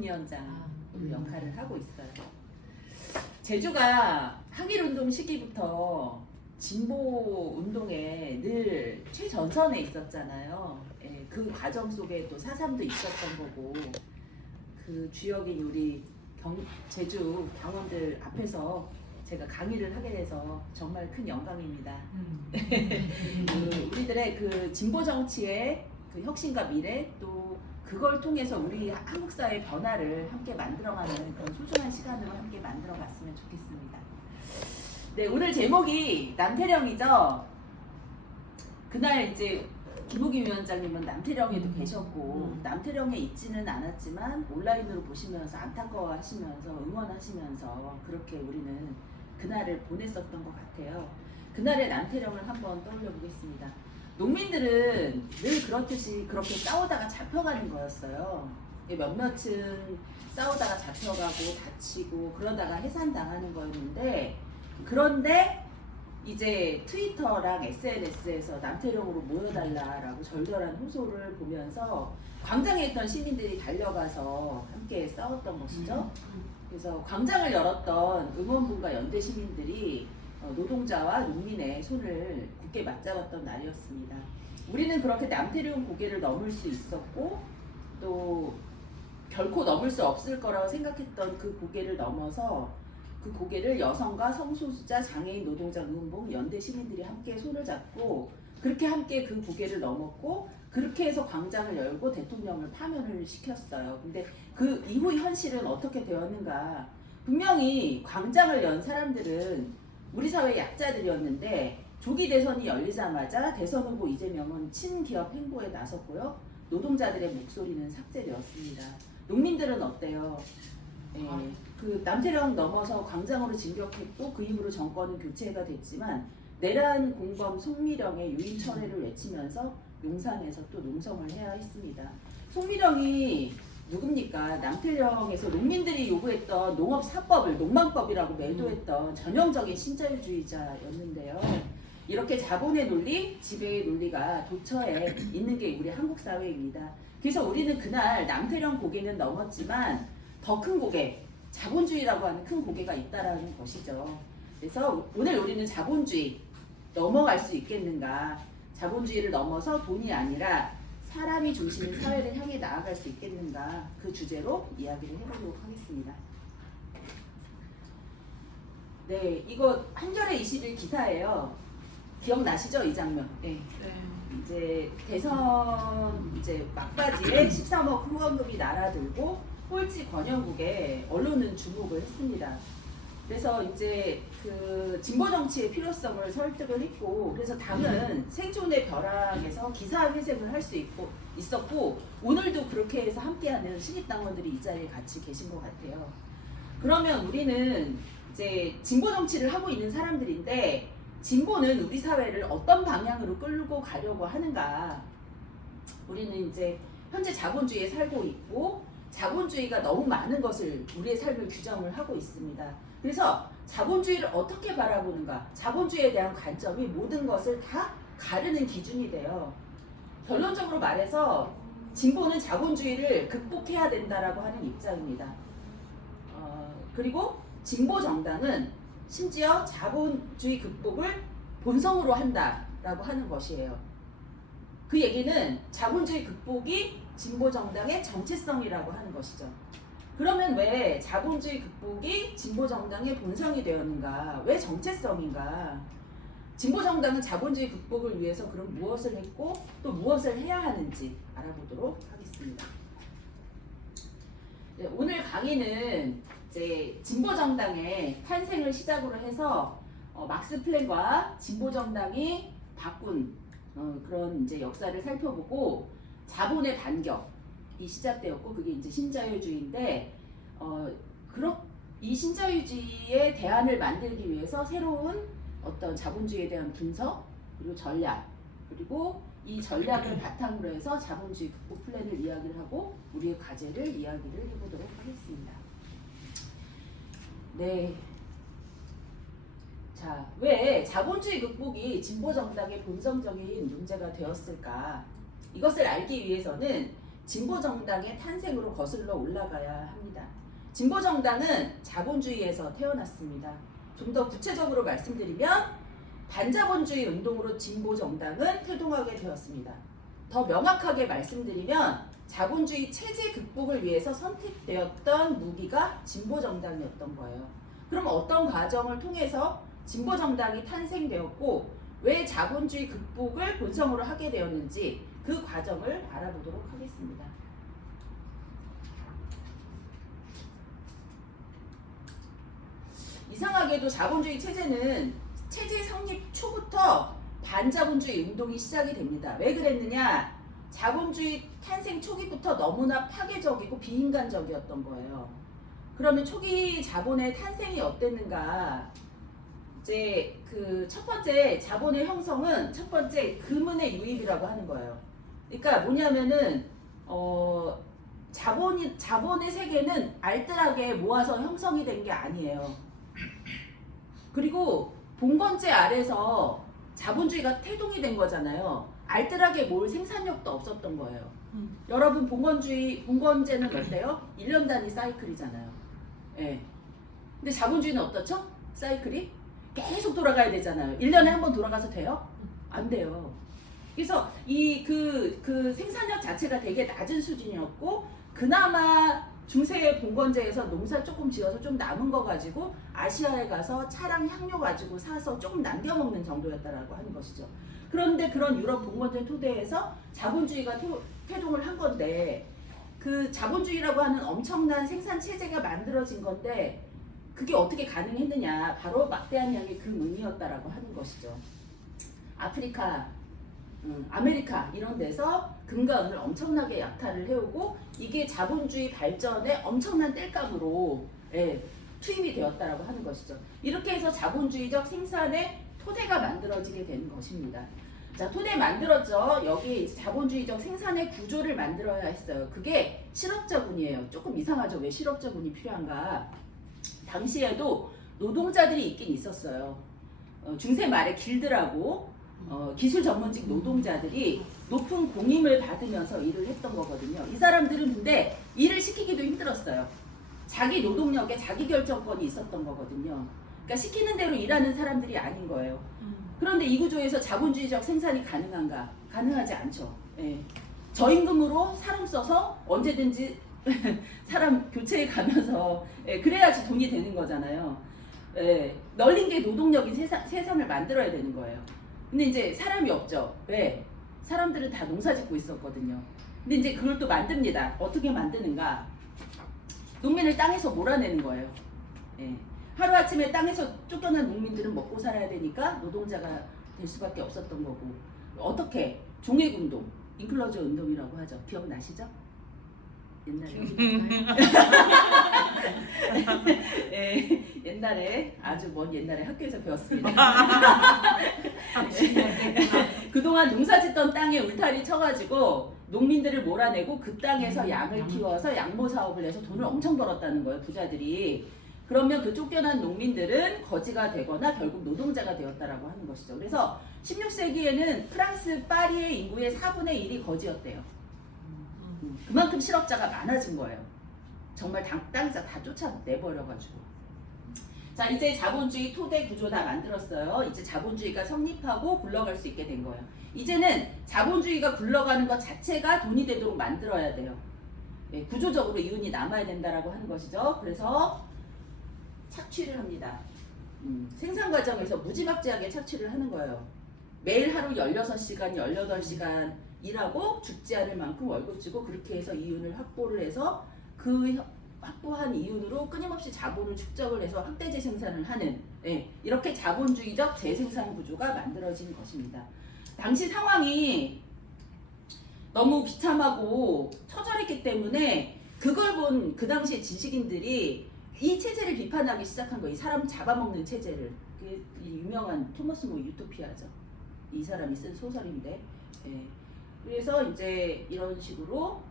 위원장 역할을 하고 있어요. 제주가 항일운동 시기부터 진보 운동에 늘 최전선에 있었잖아요. 예, 그 과정 속에 또 4.3도 있었던 거고, 그 주역인 우리 제주 당원들 앞에서 제가 강의를 하게 돼서 정말 큰 영광입니다. 우리들의 그 진보 정치의 그 혁신과 미래, 또 그걸 통해서 우리 한국 사회 변화를 함께 만들어가는 그런 소중한 시간으로 함께 만들어갔으면 좋겠습니다. 네, 오늘 제목이 남태령이죠. 그날 이제 김우김 위원장님은 남태령에도 계셨고 남태령에 있지는 않았지만 온라인으로 보시면서 안타까워하시면서 응원하시면서 그렇게 우리는 그날을 보냈었던 것 같아요. 그날의 남태령을 한번 떠올려 보겠습니다. 농민들은 늘 그렇듯이 그렇게 싸우다가 잡혀가는 거였어요. 몇몇은 싸우다가 잡혀가고 다치고 그러다가 해산당하는 거였는데, 그런데 이제 트위터랑 SNS에서 남태령으로 모여달라라고 절절한 호소를 보면서 광장에 있던 시민들이 달려가서 함께 싸웠던 것이죠. 그래서 광장을 열었던 응원군과 연대 시민들이 노동자와 농민의 손을 굳게 맞잡았던 날이었습니다. 우리는 그렇게 남태령 고개를 넘을 수 있었고, 또 결코 넘을 수 없을 거라고 생각했던 그 고개를 넘어서 그 고개를 여성과 성소수자, 장애인, 노동자, 응원봉, 연대 시민들이 함께 손을 잡고 그렇게 함께 그 고개를 넘었고, 그렇게 해서 광장을 열고 대통령을 파면을 시켰어요. 근데 그 이후 현실은 어떻게 되었는가? 분명히 광장을 연 사람들은 우리 사회 약자들이었는데, 조기 대선이 열리자마자 대선 후보 이재명은 친기업 행보에 나섰고요. 노동자들의 목소리는 삭제되었습니다. 농민들은 어때요? 그 남태령 넘어서 광장으로 진격했고, 그 이후로 정권은 교체가 됐지만 내란 공범 송미령의 유인 철회를 외치면서 용산에서 또 농성을 해야 했습니다. 송미령이 누굽니까? 남태령에서 농민들이 요구했던 농업사법을 농망법이라고 매도했던 전형적인 신자유주의자였는데요. 이렇게 자본의 논리, 지배의 논리가 도처에 있는 게 우리 한국 사회입니다. 그래서 우리는 그날 남태령 고개는 넘었지만 더 큰 고개, 자본주의라고 하는 큰 고개가 있다라는 것이죠. 그래서 오늘 우리는 자본주의 넘어갈 수 있겠는가? 자본주의를 넘어서 돈이 아니라 사람이 중심인 사회를 향해 나아갈 수 있겠는가? 그 주제로 이야기를 해보도록 하겠습니다. 네, 이거 한겨레 20일 기사예요. 기억나시죠? 이 장면. 네. 이제 대선 이제 막바지에 13억 후원금이 날아들고 꼴찌 권영국에 언론은 주목을 했습니다. 그래서 이제 그 진보 정치의 필요성을 설득을 했고, 그래서 당은 생존의 벼락에서 기사 회생을 할 수 있었고, 오늘도 그렇게 해서 함께하는 신입당원들이 이 자리에 같이 계신 것 같아요. 그러면 우리는 이제 진보 정치를 하고 있는 사람들인데, 진보는 우리 사회를 어떤 방향으로 끌고 가려고 하는가? 우리는 이제 현재 자본주의에 살고 있고, 자본주의가 너무 많은 것을 우리의 삶을 규정을 하고 있습니다. 그래서 자본주의를 어떻게 바라보는가? 자본주의에 대한 관점이 모든 것을 다 가르는 기준이 돼요. 결론적으로 말해서 진보는 자본주의를 극복해야 된다라고 하는 입장입니다. 그리고 진보 정당은 심지어 자본주의 극복을 본성으로 한다라고 하는 것이에요. 그 얘기는 자본주의 극복이 진보 정당의 정체성이라고 하는 것이죠. 그러면 왜 자본주의 극복이 진보 정당의 본성이 되었는가? 왜 정체성인가? 진보 정당은 자본주의 극복을 위해서 그럼 무엇을 했고 또 무엇을 해야 하는지 알아보도록 하겠습니다. 네, 오늘 강의는 이제 진보 정당의 탄생을 시작으로 해서 막스 플랭과 진보 정당이 바꾼 그런 이제 역사를 살펴보고, 자본의 반격이 시작되었고 그게 이제 신자유주의인데, 이 신자유주의의 대안을 만들기 위해서 새로운 어떤 자본주의에 대한 분석, 그리고 전략, 그리고 이 전략을 바탕으로 해서 자본주의 극복 플랜을 이야기를 하고 우리의 과제를 이야기를 해보도록 하겠습니다. 네. 자, 왜 자본주의 극복이 진보 정당의 본성적인 문제가 되었을까? 이것을 알기 위해서는 진보정당의 탄생으로 거슬러 올라가야 합니다. 진보정당은 자본주의에서 태어났습니다. 좀 더 구체적으로 말씀드리면 반자본주의 운동으로 진보정당은 태동하게 되었습니다. 더 명확하게 말씀드리면 자본주의 체제 극복을 위해서 선택되었던 무기가 진보정당이었던 거예요. 그럼 어떤 과정을 통해서 진보정당이 탄생되었고 왜 자본주의 극복을 본성으로 하게 되었는지 그 과정을 알아보도록 하겠습니다. 이상하게도 자본주의 체제는 체제 성립 초부터 반자본주의 운동이 시작이 됩니다. 왜 그랬느냐? 자본주의 탄생 초기부터 너무나 파괴적이고 비인간적이었던 거예요. 그러면 초기 자본의 탄생이 어땠는가? 이제 그 첫 번째 자본의 형성은 첫 번째 금은의 유입이라고 하는 거예요. 그러니까 뭐냐면은 자본의 세계는 알뜰하게 모아서 형성이 된 게 아니에요. 그리고 봉건제 아래서 자본주의가 태동이 된 거잖아요. 알뜰하게 모을 생산력도 없었던 거예요. 여러분 봉건제는 어때요? 1년 단위 사이클이잖아요. 예. 근데 자본주의는 어떻죠? 사이클이 계속 돌아가야 되잖아요. 1년에 한 번 돌아가서 돼요? 안 돼요. 그래서 그 생산력 자체가 되게 낮은 수준이었고 그나마 중세 봉건제에서 농사 조금 지어서 좀 남은 거 가지고 아시아에 가서 차랑 향료 가지고 사서 조금 남겨 먹는 정도였다라고 하는 것이죠. 그런데 그런 유럽 봉건제 토대에서 자본주의가 태동을 한 건데 그 자본주의라고 하는 엄청난 생산 체제가 만들어진 건데 그게 어떻게 가능했느냐? 바로 막대한 양의 금은이었다라고 하는 것이죠. 아프리카, 아메리카 이런 데서 금과 은을 엄청나게 약탈을 해오고 이게 자본주의 발전에 엄청난 땔감으로 투입이 되었다라고 하는 것이죠. 이렇게 해서 자본주의적 생산의 토대가 만들어지게 되는 것입니다. 자, 토대 만들었죠. 여기에 이제 자본주의적 생산의 구조를 만들어야 했어요. 그게 실업자본이에요. 조금 이상하죠. 왜 실업자본이 필요한가? 당시에도 노동자들이 있긴 있었어요. 중세 말에 길드라고 기술 전문직 노동자들이 높은 공임을 받으면서 일을 했던 거거든요. 이 사람들은 근데 일을 시키기도 힘들었어요. 자기 노동력에 자기 결정권이 있었던 거거든요. 그러니까 시키는 대로 일하는 사람들이 아닌 거예요. 그런데 이 구조에서 자본주의적 생산이 가능한가? 가능하지 않죠. 예. 저임금으로 사람 써서 언제든지 사람 교체해 가면서 그래야지 돈이 되는 거잖아요. 널린 게 노동력인 세상을 만들어야 되는 거예요. 근데 이제 사람이 없죠. 왜? 사람들은 다 농사 짓고 있었거든요. 근데 이제 그걸 또 만듭니다. 어떻게 만드는가? 농민을 땅에서 몰아내는 거예요. 하루아침에 땅에서 쫓겨난 농민들은 먹고 살아야 되니까 노동자가 될 수밖에 없었던 거고. 어떻게? 종액운동, 인클로저 운동이라고 하죠. 기억나시죠? 옛날에 아주 먼 옛날에 학교에서 배웠습니다. 그동안 농사짓던 땅에 울타리 쳐가지고 농민들을 몰아내고 그 땅에서 양을 키워서 양모 사업을 해서 돈을 엄청 벌었다는 거예요, 부자들이. 그러면 그 쫓겨난 농민들은 거지가 되거나 결국 노동자가 되었다라고 하는 것이죠. 그래서 16세기에는 프랑스 파리의 인구의 4분의 1이 거지였대요. 그만큼 실업자가 많아진 거예요. 정말 땅에서 다 쫓아내버려가지고. 자, 이제 자본주의 토대 구조 다 만들었어요. 이제 자본주의가 성립하고 굴러갈 수 있게 된 거예요. 이제는 자본주의가 굴러가는 것 자체가 돈이 되도록 만들어야 돼요. 구조적으로 이윤이 남아야 된다라고 하는 것이죠. 그래서 착취를 합니다. 생산 과정에서 무지막지하게 착취를 하는 거예요. 매일 하루 16시간, 18시간 일하고 죽지 않을 만큼 월급 주고 그렇게 해서 이윤을 확보를 해서 그 확보한 이윤으로 끊임없이 자본을 축적을 해서 확대 재생산을 하는 이렇게 자본주의적 재생산 구조가 만들어진 것입니다. 당시 상황이 너무 비참하고 처절했기 때문에 그걸 본 그 당시 지식인들이 이 체제를 비판하기 시작한 거예요. 이 사람 잡아먹는 체제를. 그 유명한 토머스 모 유토피아죠. 이 사람이 쓴 소설인데. 그래서 이제 이런 식으로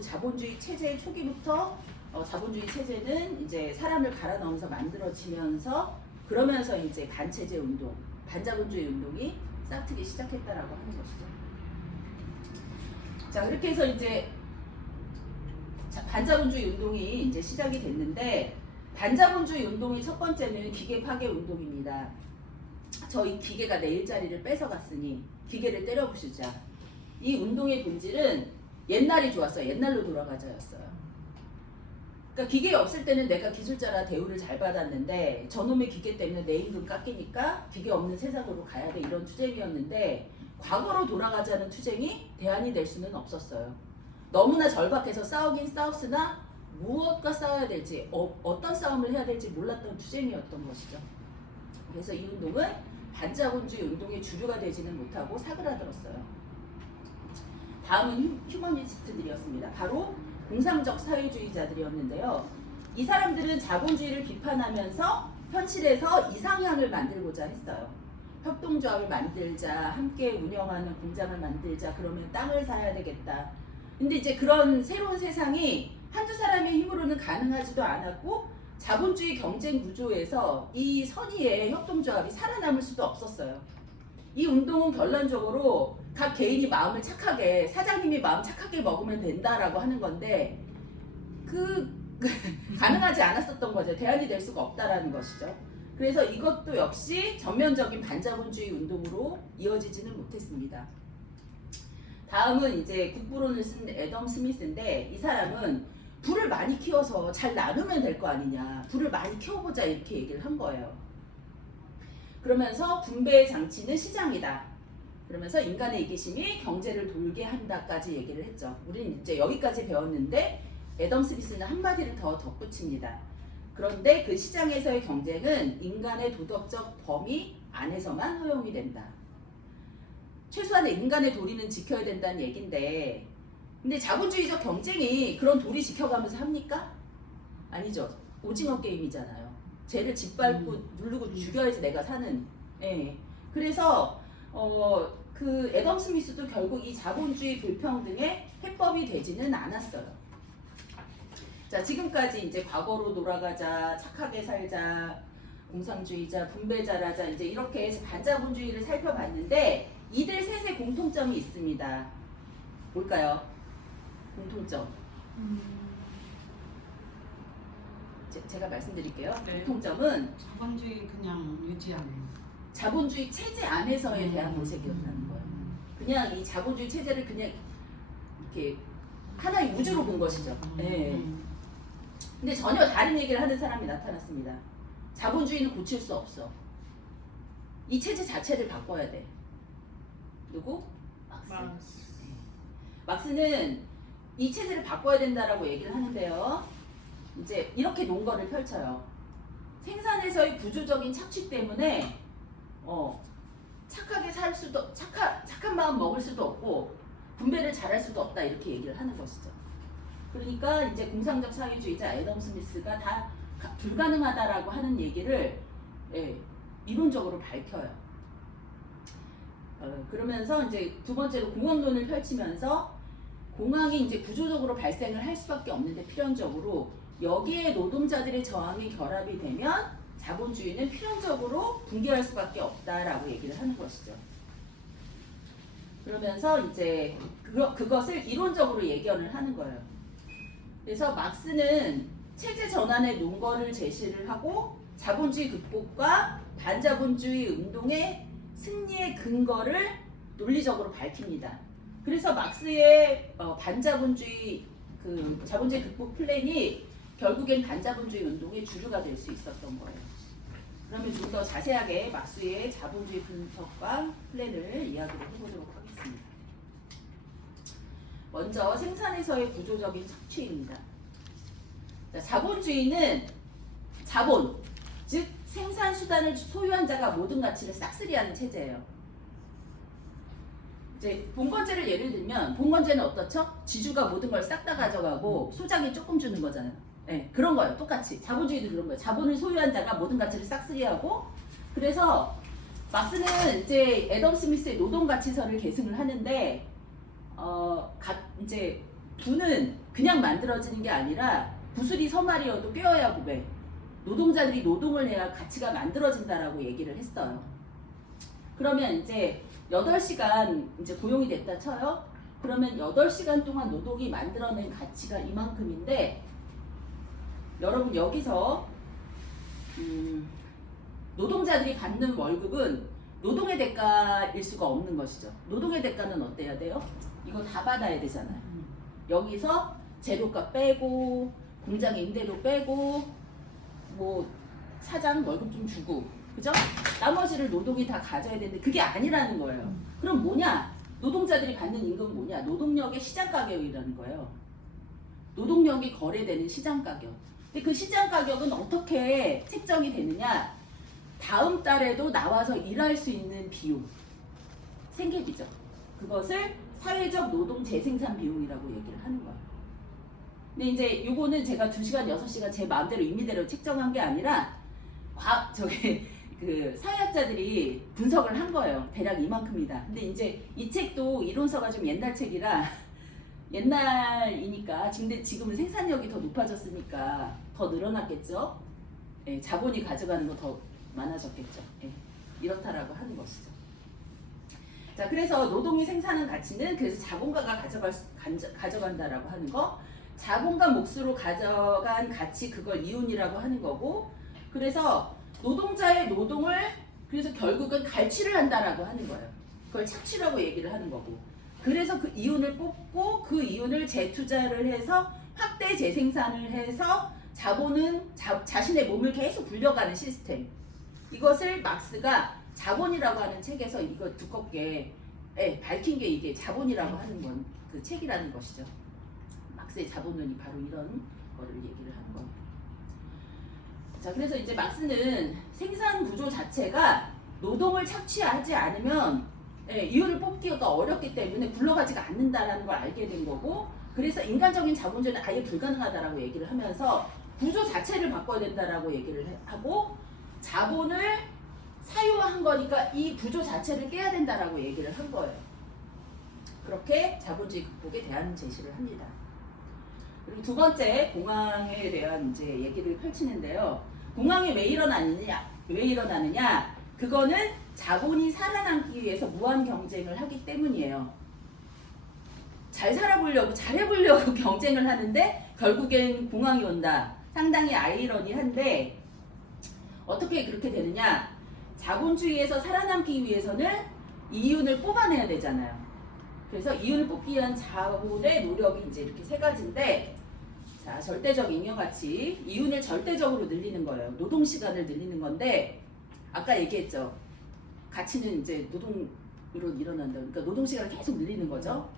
자본주의 체제 초기부터 자본주의 체제는 이제 사람을 갈아 넣으면서 만들어지면서 그러면서 이제 반체제 운동, 반자본주의 운동이 싹트기 시작했다라고 하는 것이죠. 자, 그렇게 해서 이제 반자본주의 운동이 이제 시작이 됐는데, 반자본주의 운동의 첫 번째는 기계 파괴 운동입니다. 저희 기계가 내 일자리를 뺏어갔으니 기계를 때려부수자. 이 운동의 본질은 옛날이 좋았어요. 옛날로 돌아가자였어요. 그러니까 기계 없을 때는 내가 기술자라 대우를 잘 받았는데 저놈의 기계 때문에 내 임금 깎이니까 기계 없는 세상으로 가야 돼, 이런 투쟁이었는데, 과거로 돌아가자는 투쟁이 대안이 될 수는 없었어요. 너무나 절박해서 싸우긴 싸웠으나 무엇과 싸워야 될지, 어떤 싸움을 해야 될지 몰랐던 투쟁이었던 것이죠. 그래서 이 운동은 반자본주의 운동의 주류가 되지는 못하고 사그라들었어요. 다음은 휴머니스트들이었습니다. 바로 공상적 사회주의자들이었는데요. 이 사람들은 자본주의를 비판하면서 현실에서 이상향을 만들고자 했어요. 협동조합을 만들자, 함께 운영하는 공장을 만들자, 그러면 땅을 사야 되겠다. 근데 이제 그런 새로운 세상이 한두 사람의 힘으로는 가능하지도 않았고, 자본주의 경쟁 구조에서 이 선의의 협동조합이 살아남을 수도 없었어요. 이 운동은 결론적으로 각 개인이 마음을 착하게, 사장님이 마음 착하게 먹으면 된다라고 하는 건데, 가능하지 않았었던 거죠. 대안이 될 수가 없다라는 것이죠. 그래서 이것도 역시 전면적인 반자본주의 운동으로 이어지지는 못했습니다. 다음은 이제 국부론을 쓴 애덤 스미스인데, 이 사람은 불을 많이 키워서 잘 나누면 될 거 아니냐, 불을 많이 키워보자, 이렇게 얘기를 한 거예요. 그러면서 분배의 장치는 시장이다. 그러면서 인간의 이기심이 경제를 돌게 한다까지 얘기를 했죠. 우리는 이제 여기까지 배웠는데 애덤 스미스는 한마디를 더 덧붙입니다. 그런데 그 시장에서의 경쟁은 인간의 도덕적 범위 안에서만 허용이 된다. 최소한의 인간의 도리는 지켜야 된다는 얘긴데, 근데 자본주의적 경쟁이 그런 도리 지켜가면서 합니까? 아니죠. 오징어 게임이잖아요. 쟤를 짓밟고 누르고 죽여야지 내가 사는. 예. 그래서 그 애덤 스미스도 결국 이 자본주의 불평등의 해법이 되지는 않았어요. 자, 지금까지 이제 과거로 돌아가자, 착하게 살자, 공산주의자, 분배자라자, 이제 이렇게 반자본주의를 살펴봤는데, 이들 셋의 공통점이 있습니다. 뭘까요? 공통점. 제가 말씀드릴게요. 네. 공통점은 자본주의 그냥 유지하는. 자본주의 체제 안에서에 대한 모색이었다는 거예요. 그냥 이 자본주의 체제를 그냥 이렇게 하나의 우주로 본 것이죠. 네. 근데 전혀 다른 얘기를 하는 사람이 나타났습니다. 자본주의는 고칠 수 없어. 이 체제 자체를 바꿔야 돼. 누구? 막스. 막스는 이 체제를 바꿔야 된다라고 얘기를 하는데요. 이제 이렇게 논거를 펼쳐요. 생산에서의 구조적인 착취 때문에 착하게 살 수도, 착한 마음 먹을 수도 없고 분배를 잘할 수도 없다, 이렇게 얘기를 하는 것이죠. 그러니까 이제 공상적 사회주의자 애덤 스미스가 다 불가능하다라고 하는 얘기를 이론적으로 밝혀요. 그러면서 이제 두 번째로 공황론을 펼치면서, 공황이 이제 구조적으로 발생을 할 수밖에 없는데 필연적으로 여기에 노동자들의 저항이 결합이 되면 자본주의는 필연적으로 붕괴할 수밖에 없다라고 얘기를 하는 것이죠. 그러면서 이제 그것을 이론적으로 예견을 하는 거예요. 그래서 막스는 체제 전환의 논거를 제시를 하고 자본주의 극복과 반자본주의 운동의 승리의 근거를 논리적으로 밝힙니다. 그래서 막스의 반자본주의 자본주의 극복 플랜이 결국엔 반자본주의 운동의 주류가 될 수 있었던 거예요. 그러면 좀 더 자세하게 막스의 자본주의 분석과 플랜을 이야기를 해보도록 하겠습니다. 먼저 생산에서의 구조적인 착취입니다. 자, 자본주의는 자본, 즉 생산 수단을 소유한 자가 모든 가치를 싹쓸이하는 체제예요. 이제 봉건제를 예를 들면, 봉건제는 어떻죠? 지주가 모든 걸 싹 다 가져가고 소장이 조금 주는 거잖아요. 네, 그런 거예요. 똑같이 자본주의도 그런 거예요. 자본을 소유한 자가 모든 가치를 싹쓸이하고. 그래서 막스는 이제 애덤 스미스의 노동가치서를 계승을 하는데, 이제 부는 그냥 만들어지는 게 아니라 부술이 서말이어도 꿰어야 부배. 노동자들이 노동을 해야 가치가 만들어진다라고 얘기를 했어요. 그러면 이제 8시간 이제 고용이 됐다 쳐요. 그러면 8시간 동안 노동이 만들어낸 가치가 이만큼인데 여러분 여기서 노동자들이 받는 월급은 노동의 대가일 수가 없는 것이죠. 노동의 대가는 어때야 돼요? 이거 다 받아야 되잖아요. 여기서 재료값 빼고 공장 임대료 빼고 뭐 사장 월급 좀 주고 그죠? 나머지를 노동이 다 가져야 되는데 그게 아니라는 거예요. 그럼 뭐냐? 노동자들이 받는 임금은 뭐냐? 노동력의 시장 가격이라는 거예요. 노동력이 거래되는 시장 가격. 근데 그 시장 가격은 어떻게 책정이 되느냐? 다음 달에도 나와서 일할 수 있는 비용. 생계비죠. 그것을 사회적 노동 재생산 비용이라고 얘기를 하는 거예요. 근데 이제 요거는 제가 2시간, 6시간 제 마음대로 임의대로 책정한 게 아니라 그 사회학자들이 분석을 한 거예요. 대략 이만큼이다. 근데 이제 이 책도 이론서가 좀 옛날 책이라 옛날이니까 지금은 생산력이 더 높아졌으니까 더 늘어났겠죠. 예, 자본이 가져가는 거 더 많아졌겠죠. 예, 이렇다라고 하는 것이죠. 자, 그래서 노동이 생산한 가치는 그래서 자본가가 가져간다라고 하는 거, 자본가 몫으로 가져간 가치 그걸 이윤이라고 하는 거고, 그래서 노동자의 노동을 그래서 결국은 갈취를 한다라고 하는 거예요. 그걸 착취라고 얘기를 하는 거고. 그래서 그 이윤을 뽑고 그 이윤을 재투자를 해서 확대 재생산을 해서 자본은 자신의 몸을 계속 불려가는 시스템. 이것을 막스가 자본이라고 하는 책에서 이거 두껍게 밝힌 게 이게 자본이라고 하는 건 그 책이라는 것이죠. 막스의 자본론이 바로 이런 거를 얘기를 하는 겁니다. 자, 그래서 이제 막스는 생산 구조 자체가 노동을 착취하지 않으면 이윤을 뽑기가 어렵기 때문에 굴러가지가 않는다라는 걸 알게 된 거고, 그래서 인간적인 자본주의는 아예 불가능하다라고 얘기를 하면서 구조 자체를 바꿔야 된다라고 얘기를 하고, 자본을 사유화한 거니까 이 구조 자체를 깨야 된다라고 얘기를 한 거예요. 그렇게 자본주의 극복에 대한 제시를 합니다. 그리고 두 번째, 공황에 대한 이제 얘기를 펼치는데요. 공황이 왜 일어나느냐? 그거는 자본이 살아남기 위해서 무한 경쟁을 하기 때문이에요. 잘 살아보려고, 잘해보려고 경쟁을 하는데 결국엔 공황이 온다. 상당히 아이러니한데 어떻게 그렇게 되느냐? 자본주의에서 살아남기 위해서는 이윤을 뽑아내야 되잖아요. 그래서 이윤을 뽑기 위한 자본의 노력이 이제 이렇게 세 가지인데, 자, 절대적 잉여가치, 이윤을 절대적으로 늘리는 거예요. 노동시간을 늘리는 건데, 아까 얘기했죠. 가치는 이제 노동으로 일어난다. 그러니까 노동시간을 계속 늘리는 거죠.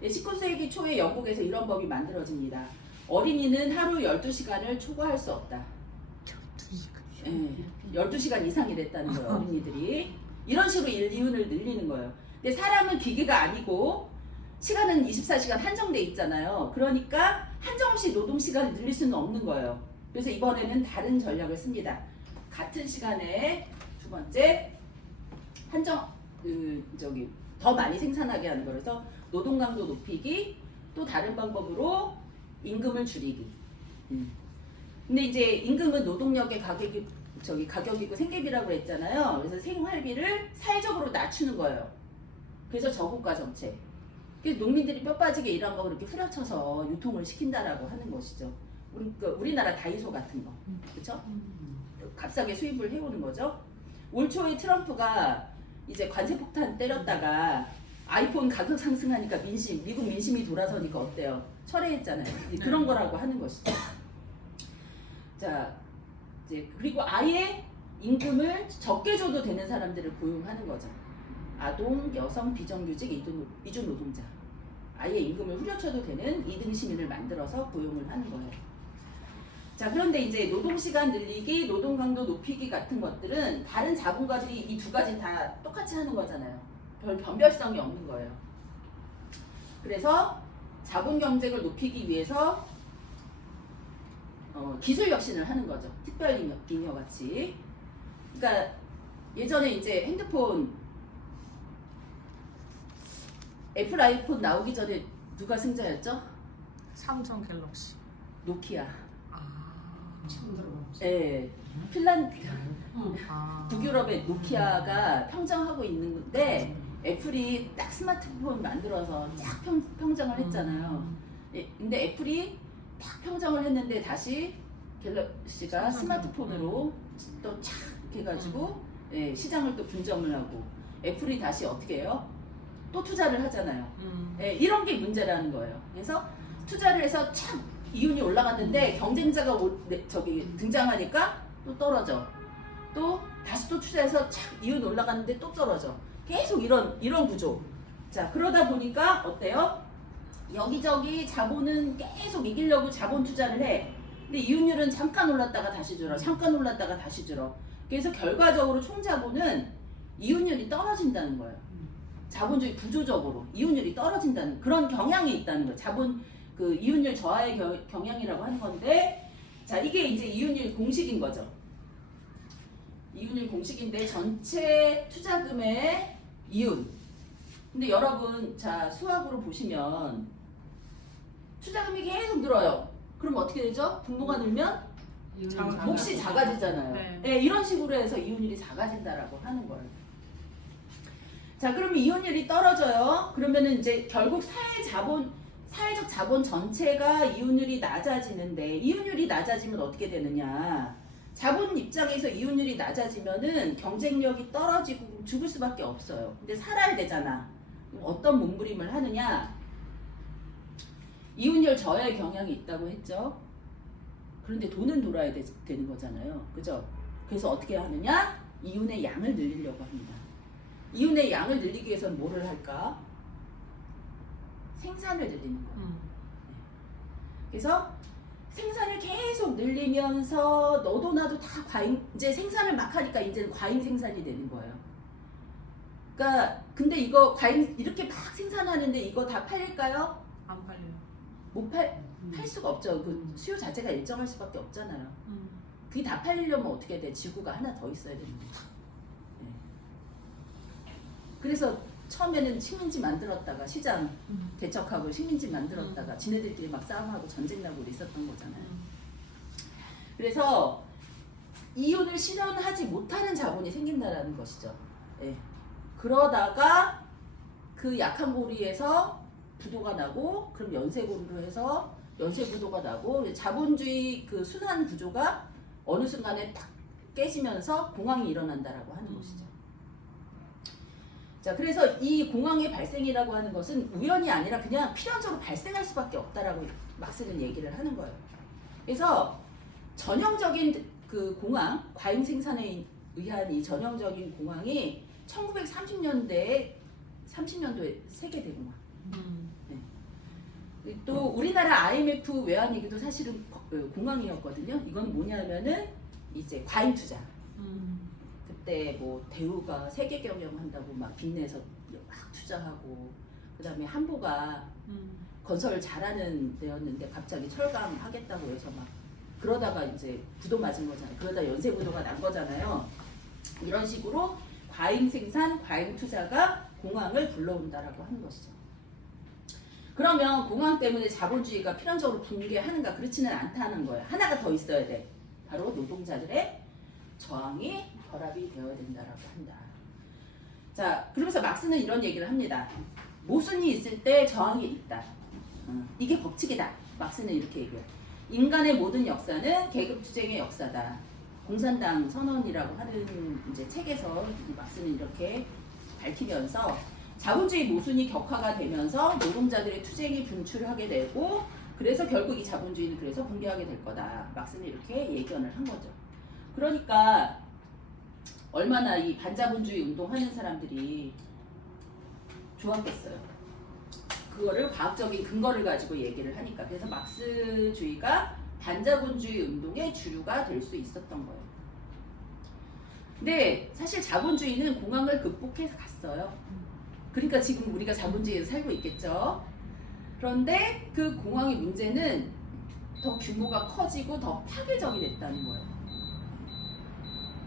19세기 초에 영국에서 이런 법이 만들어집니다. 어린이는 하루 12시간을 초과할 수 없다. 12시간 이상이 됐다는 거예요. 어린이들이. 이런 식으로 이윤을 늘리는 거예요. 근데 사람은 기계가 아니고 시간은 24시간 한정돼 있잖아요. 그러니까 한정없이 노동시간을 늘릴 수는 없는 거예요. 그래서 이번에는 다른 전략을 씁니다. 같은 시간에 두 번째 더 많이 생산하게 하는 거라서 노동 강도 높이기, 또 다른 방법으로 임금을 줄이기. 근데 이제 임금은 노동력의 가격이고 생계비라고 했잖아요. 그래서 생활비를 사회적으로 낮추는 거예요. 그래서 저고가 정책. 농민들이 뼈 빠지게 일한 거 그렇게 후려쳐서 유통을 시킨다라고 하는 것이죠. 우리나라 다이소 같은 거, 그렇죠? 값싸게 수입을 해오는 거죠. 올 초에 트럼프가 이제 관세 폭탄 때렸다가 아이폰 가격 상승하니까 미국 민심이 돌아서니까 어때요? 철회했잖아요. 그런 거라고 하는 것이죠. 자, 이제 그리고 아예 임금을 적게 줘도 되는 사람들을 고용하는 거죠. 아동, 여성, 비정규직, 이주 노동자. 아예 임금을 후려쳐도 되는 2등 시민을 만들어서 고용을 하는 거예요. 자, 그런데 이제 노동시간 늘리기, 노동 강도 높이기 같은 것들은 다른 자본가들이 이 두 가지는 다 똑같이 하는 거잖아요. 별 변별성이 없는 거예요. 그래서 자본 경쟁을 높이기 위해서 기술 혁신을 하는 거죠. 특별 잉여같이. 그러니까 예전에 이제 핸드폰 애플 아이폰 나오기 전에 누가 승자였죠? 삼성 갤럭시. 노키아. 처음 들어봤어. 예. 북유럽의 노키아가 평정하고 있는데 애플이 딱 스마트폰 만들어서 쫙 평정을 했잖아요. 예, 근데 애플이 딱 평정을 했는데 다시 갤럭시가 스마트폰으로 또 착 해가지고 예, 시장을 또 분점을 하고 애플이 다시 어떻게 해요? 또 투자를 하잖아요. 예, 이런 게 문제라는 거예요. 그래서 투자를 해서 착 이윤이 올라갔는데 경쟁자가 등장하니까 또 떨어져. 또 다시 또 투자해서 착 이윤 올라갔는데 또 떨어져. 계속 이런 구조. 자, 그러다 보니까 어때요? 여기저기 자본은 계속 이기려고 자본 투자를 해. 근데 이윤율은 잠깐 올랐다가 다시 줄어. 잠깐 올랐다가 다시 줄어. 그래서 결과적으로 총자본은 이윤율이 떨어진다는 거예요. 자본주의 구조적으로 이윤율이 떨어진다는 그런 경향이 있다는 거예요. 자본 그 이윤율 저하의 경향이라고 하는 건데, 자, 이게 이제 이윤율 공식인 거죠. 이윤율 공식인데 전체 투자금의 이윤. 근데 여러분, 자, 수학으로 보시면 투자금이 계속 늘어요. 그럼 어떻게 되죠? 분모가 늘면 몫이 작아지잖아요. 네. 네, 이런 식으로 해서 이윤율이 작아진다라고 하는 거예요. 자, 그러면 이윤율이 떨어져요. 그러면은 이제 결국 사회적 자본 전체가 이윤율이 낮아지는데, 이윤율이 낮아지면 어떻게 되느냐? 자본 입장에서 이윤율이 낮아지면은 경쟁력이 떨어지고 죽을 수밖에 없어요. 근데 살아야 되잖아. 그럼 어떤 몸부림을 하느냐? 이윤율 저하의 경향이 있다고 했죠. 그런데 돈은 돌아야 되는 거잖아요. 그죠? 그래서 어떻게 하느냐? 이윤의 양을 늘리려고 합니다. 이윤의 양을 늘리기 위해서는 뭐를 할까? 생산을 늘리는 거예요. 그래서 생산을 계속 늘리면서 너도 나도 다 이제 생산을 막 하니까 이제는 과잉 생산이 되는 거예요. 그러니까 근데 이거 과잉 이렇게 막 생산하는데 이거 다 팔릴까요? 안 팔려요. 못 팔 수가 없죠. 그 수요 자체가 일정할 수밖에 없잖아요. 그게 다 팔리려면 어떻게 돼? 지구가 하나 더 있어야 되는 거죠. 네. 그래서 처음에는 식민지 만들었다가 시장 개척하고 식민지 만들었다가 지네들끼리 막 싸움하고 전쟁 나고 있었던 거잖아요. 그래서 이윤을 실현하지 못하는 자본이 생긴다라는 것이죠. 예. 그러다가 그 약한 고리에서 부도가 나고, 그럼 연쇄고리로 해서 연쇄부도가 나고, 자본주의 그 순환 구조가 어느 순간에 딱 깨지면서 공황이 일어난다라고 하는 것이죠. 자, 그래서 이 공황의 발생이라고 하는 것은 우연이 아니라 그냥 필연적으로 발생할 수밖에 없다라고 막스는 얘기를 하는 거예요. 그래서 전형적인 그 공황, 과잉 생산에 의한 이 전형적인 공황이 1930년도에 세계 대공황. 네. 또 우리나라 IMF 외환위기도 사실은 공황이었거든요. 이건 뭐냐면은 이제 과잉 투자. 그때 뭐 대우가 세계 경영한다고 막 빚내서 막 투자하고, 그다음에 한보가 건설 잘하는 데였는데 갑자기 철강 하겠다고 해서 막 그러다가 이제 부도 맞은 거잖아요. 그러다 연쇄 부도가 난 거잖아요. 이런 식으로 과잉 생산, 과잉 투자가 공황을 불러온다라고 하는 것이죠. 그러면 공황 때문에 자본주의가 필연적으로 붕괴하는가? 그렇지는 않다는 거예요. 하나가 더 있어야 돼. 바로 노동자들의 저항이 결합이 되어야 된다라고 한다. 자, 그러면서 막스는 이런 얘기를 합니다. 모순이 있을 때 저항이 있다. 이게 법칙이다. 막스는 이렇게 얘기해요. 인간의 모든 역사는 계급투쟁의 역사다. 공산당 선언이라고 하는 이제 책에서 막스는 이렇게 밝히면서 자본주의 모순이 격화가 되면서 노동자들의 투쟁이 분출하게 되고, 그래서 결국 이 자본주의는 그래서 붕괴하게 될 거다. 막스는 이렇게 예견을 한 거죠. 그러니까 얼마나 이 반자본주의 운동하는 사람들이 좋았겠어요. 그거를 과학적인 근거를 가지고 얘기를 하니까. 그래서 막스주의가 반자본주의 운동의 주류가 될 수 있었던 거예요. 근데 사실 자본주의는 공황을 극복해서 갔어요. 그러니까 지금 우리가 자본주의에서 살고 있겠죠. 그런데 그 공황의 문제는 더 규모가 커지고 더 파괴적이 됐다는 거예요.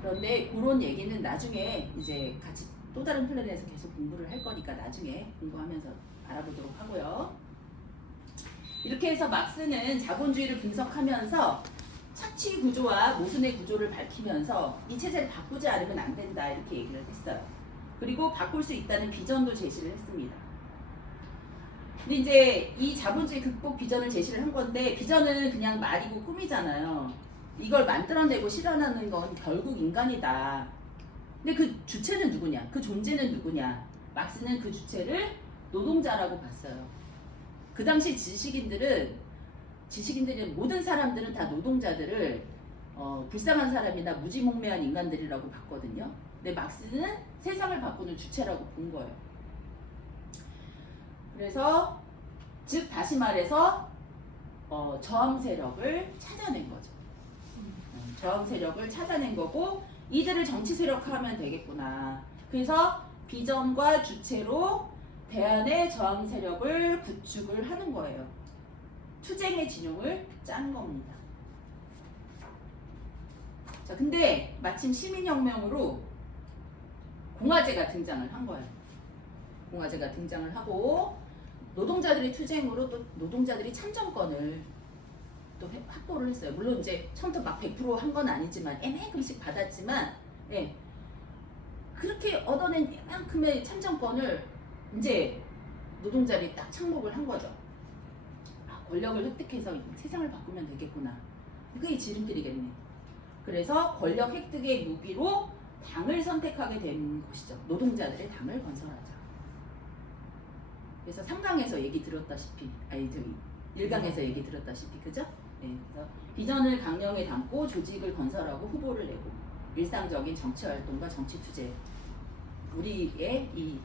그런데 그런 얘기는 나중에 이제 같이 또 다른 플랜에서 계속 공부를 할 거니까 나중에 공부하면서 알아보도록 하고요. 이렇게 해서 막스는 자본주의를 분석하면서 착취 구조와 모순의 구조를 밝히면서 이 체제를 바꾸지 않으면 안 된다, 이렇게 얘기를 했어요. 그리고 바꿀 수 있다는 비전도 제시를 했습니다. 근데 이제 이 자본주의 극복 비전을 제시를 한 건데 비전은 그냥 말이고 꿈이잖아요. 이걸 만들어내고 실현하는 건 결국 인간이다. 근데 그 주체는 누구냐? 그 존재는 누구냐? 막스는 그 주체를 노동자라고 봤어요. 그 당시 지식인들이 모든 사람들은 다 노동자들을 불쌍한 사람이나 무지몽매한 인간들이라고 봤거든요. 근데 막스는 세상을 바꾸는 주체라고 본 거예요. 그래서 즉 다시 말해서 저항 세력을 찾아낸 거죠. 저항 세력을 찾아낸 거고 이들을 정치 세력화하면 되겠구나. 그래서 비전과 주체로 대안의 저항 세력을 구축을 하는 거예요. 투쟁의 진영을 짠 겁니다. 자, 근데 마침 시민혁명으로 공화제가 등장을 한 거예요. 공화제가 등장을 하고 노동자들의 투쟁으로 또 노동자들이 참정권을 또 확보를 했어요. 물론 이제 처음부터 막 100% 한 건 아니지만 애매금씩 받았지만 예, 그렇게 얻어낸 이만큼의 참정권을 이제 노동자들이 딱 착목을 한 거죠. 권력을 획득해서 세상을 바꾸면 되겠구나. 그게 지름길이겠네. 그래서 권력 획득의 무기로 당을 선택하게 된 것이죠. 노동자들의 당을 건설하자. 그래서 3강에서 얘기 들었다시피, 1강에서 얘기 들었다시피, 그죠? 네, 그래서 비전을 강령에 담고 조직을 건설하고 후보를 내고 일상적인 정치 활동과 정치 투쟁. 우리의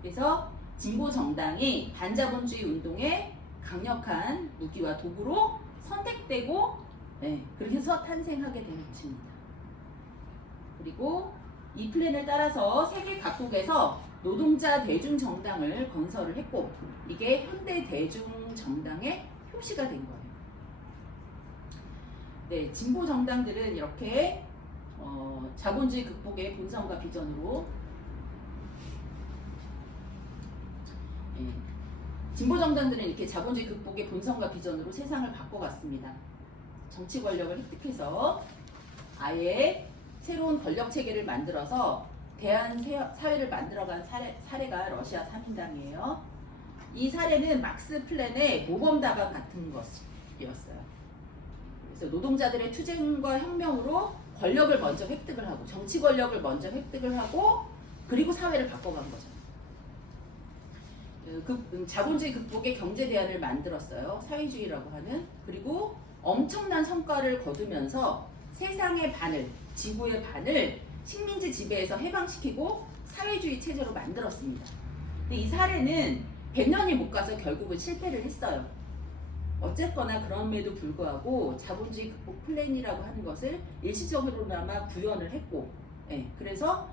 그래서 진보 정당이 반자본주의 운동의 강력한 무기와 도구로 선택되고 그렇게 해서 탄생하게 된 것입니다. 그리고 이 플랜을 따라서 세계 각국에서 노동자 대중정당을 건설을 했고 이게 현대 대중정당의 표시가 된 거예요. 네, 진보 정당들은 이렇게 자본주의 극복의 본성과 비전으로 진보 정당들은 이렇게 자본주의 극복의 본성과 비전으로 세상을 바꿔갔습니다. 정치 권력을 획득해서 아예 새로운 권력 체계를 만들어서 대한 사회를 만들어간 사례가 러시아 3인당이에요. 이 사례는 막스 플랜의 모범답안 같은 것이었어요. 그래서 노동자들의 투쟁과 혁명으로 권력을 먼저 획득을 하고 정치 권력을 먼저 획득을 하고 그리고 사회를 바꿔간 거죠. 자본주의 극복의 경제 대안을 만들었어요. 사회주의라고 하는. 그리고 엄청난 성과를 거두면서 세상의 반을, 지구의 반을 식민지 지배에서 해방시키고 사회주의 체제로 만들었습니다. 근데 이 사례는 100년이 못 가서 결국은 실패를 했어요. 어쨌거나 그럼에도 불구하고 자본주의 극복 플랜이라고 하는 것을 일시적으로나마 구현을 했고 그래서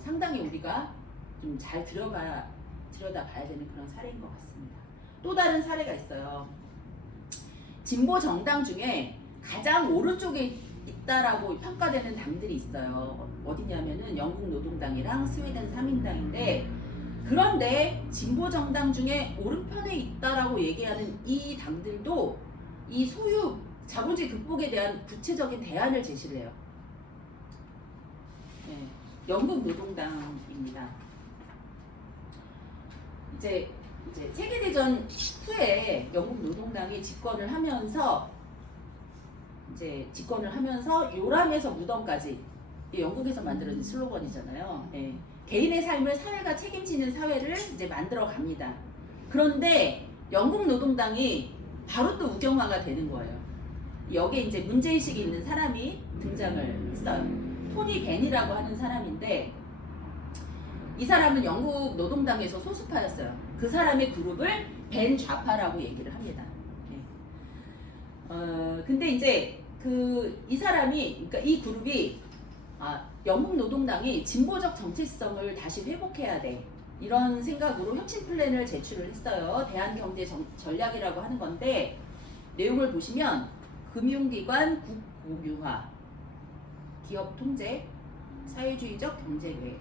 상당히 우리가 좀 잘 들여다봐야 되는 그런 사례인 것 같습니다. 또 다른 사례가 있어요. 진보 정당 중에 가장 오른쪽에 있다라고 평가되는 당들이 있어요. 어디냐면은 영국 노동당이랑 스웨덴 3인당인데 그런데 진보 정당 중에 오른편에 있다라고 얘기하는 이 당들도 이 소유 자본주의 극복에 대한 구체적인 대안을 제시를 해요. 영국 노동당입니다. 이제 세계대전 후에 영국 노동당이 집권을 하면서 요람에서 무덤까지 영국에서 만들어진 슬로건이잖아요. 개인의 삶을 사회가 책임지는 사회를 이제 만들어 갑니다. 그런데 영국 노동당이 바로 또 우경화가 되는 거예요. 여기에 이제 문제의식이 있는 사람이 등장을 했어요. 토니 벤이라고 하는 사람인데 이 사람은 영국 노동당에서 소수파였어요. 그 사람의 그룹을 벤 좌파라고 얘기를 합니다. 근데 이제 이 사람이, 그러니까 이 그룹이 영국 노동당이 진보적 정체성을 다시 회복해야 돼. 이런 생각으로 혁신 플랜을 제출을 했어요. 대한경제 전략이라고 하는 건데 내용을 보시면 금융기관 국공유화, 기업 통제, 사회주의적 경제계획.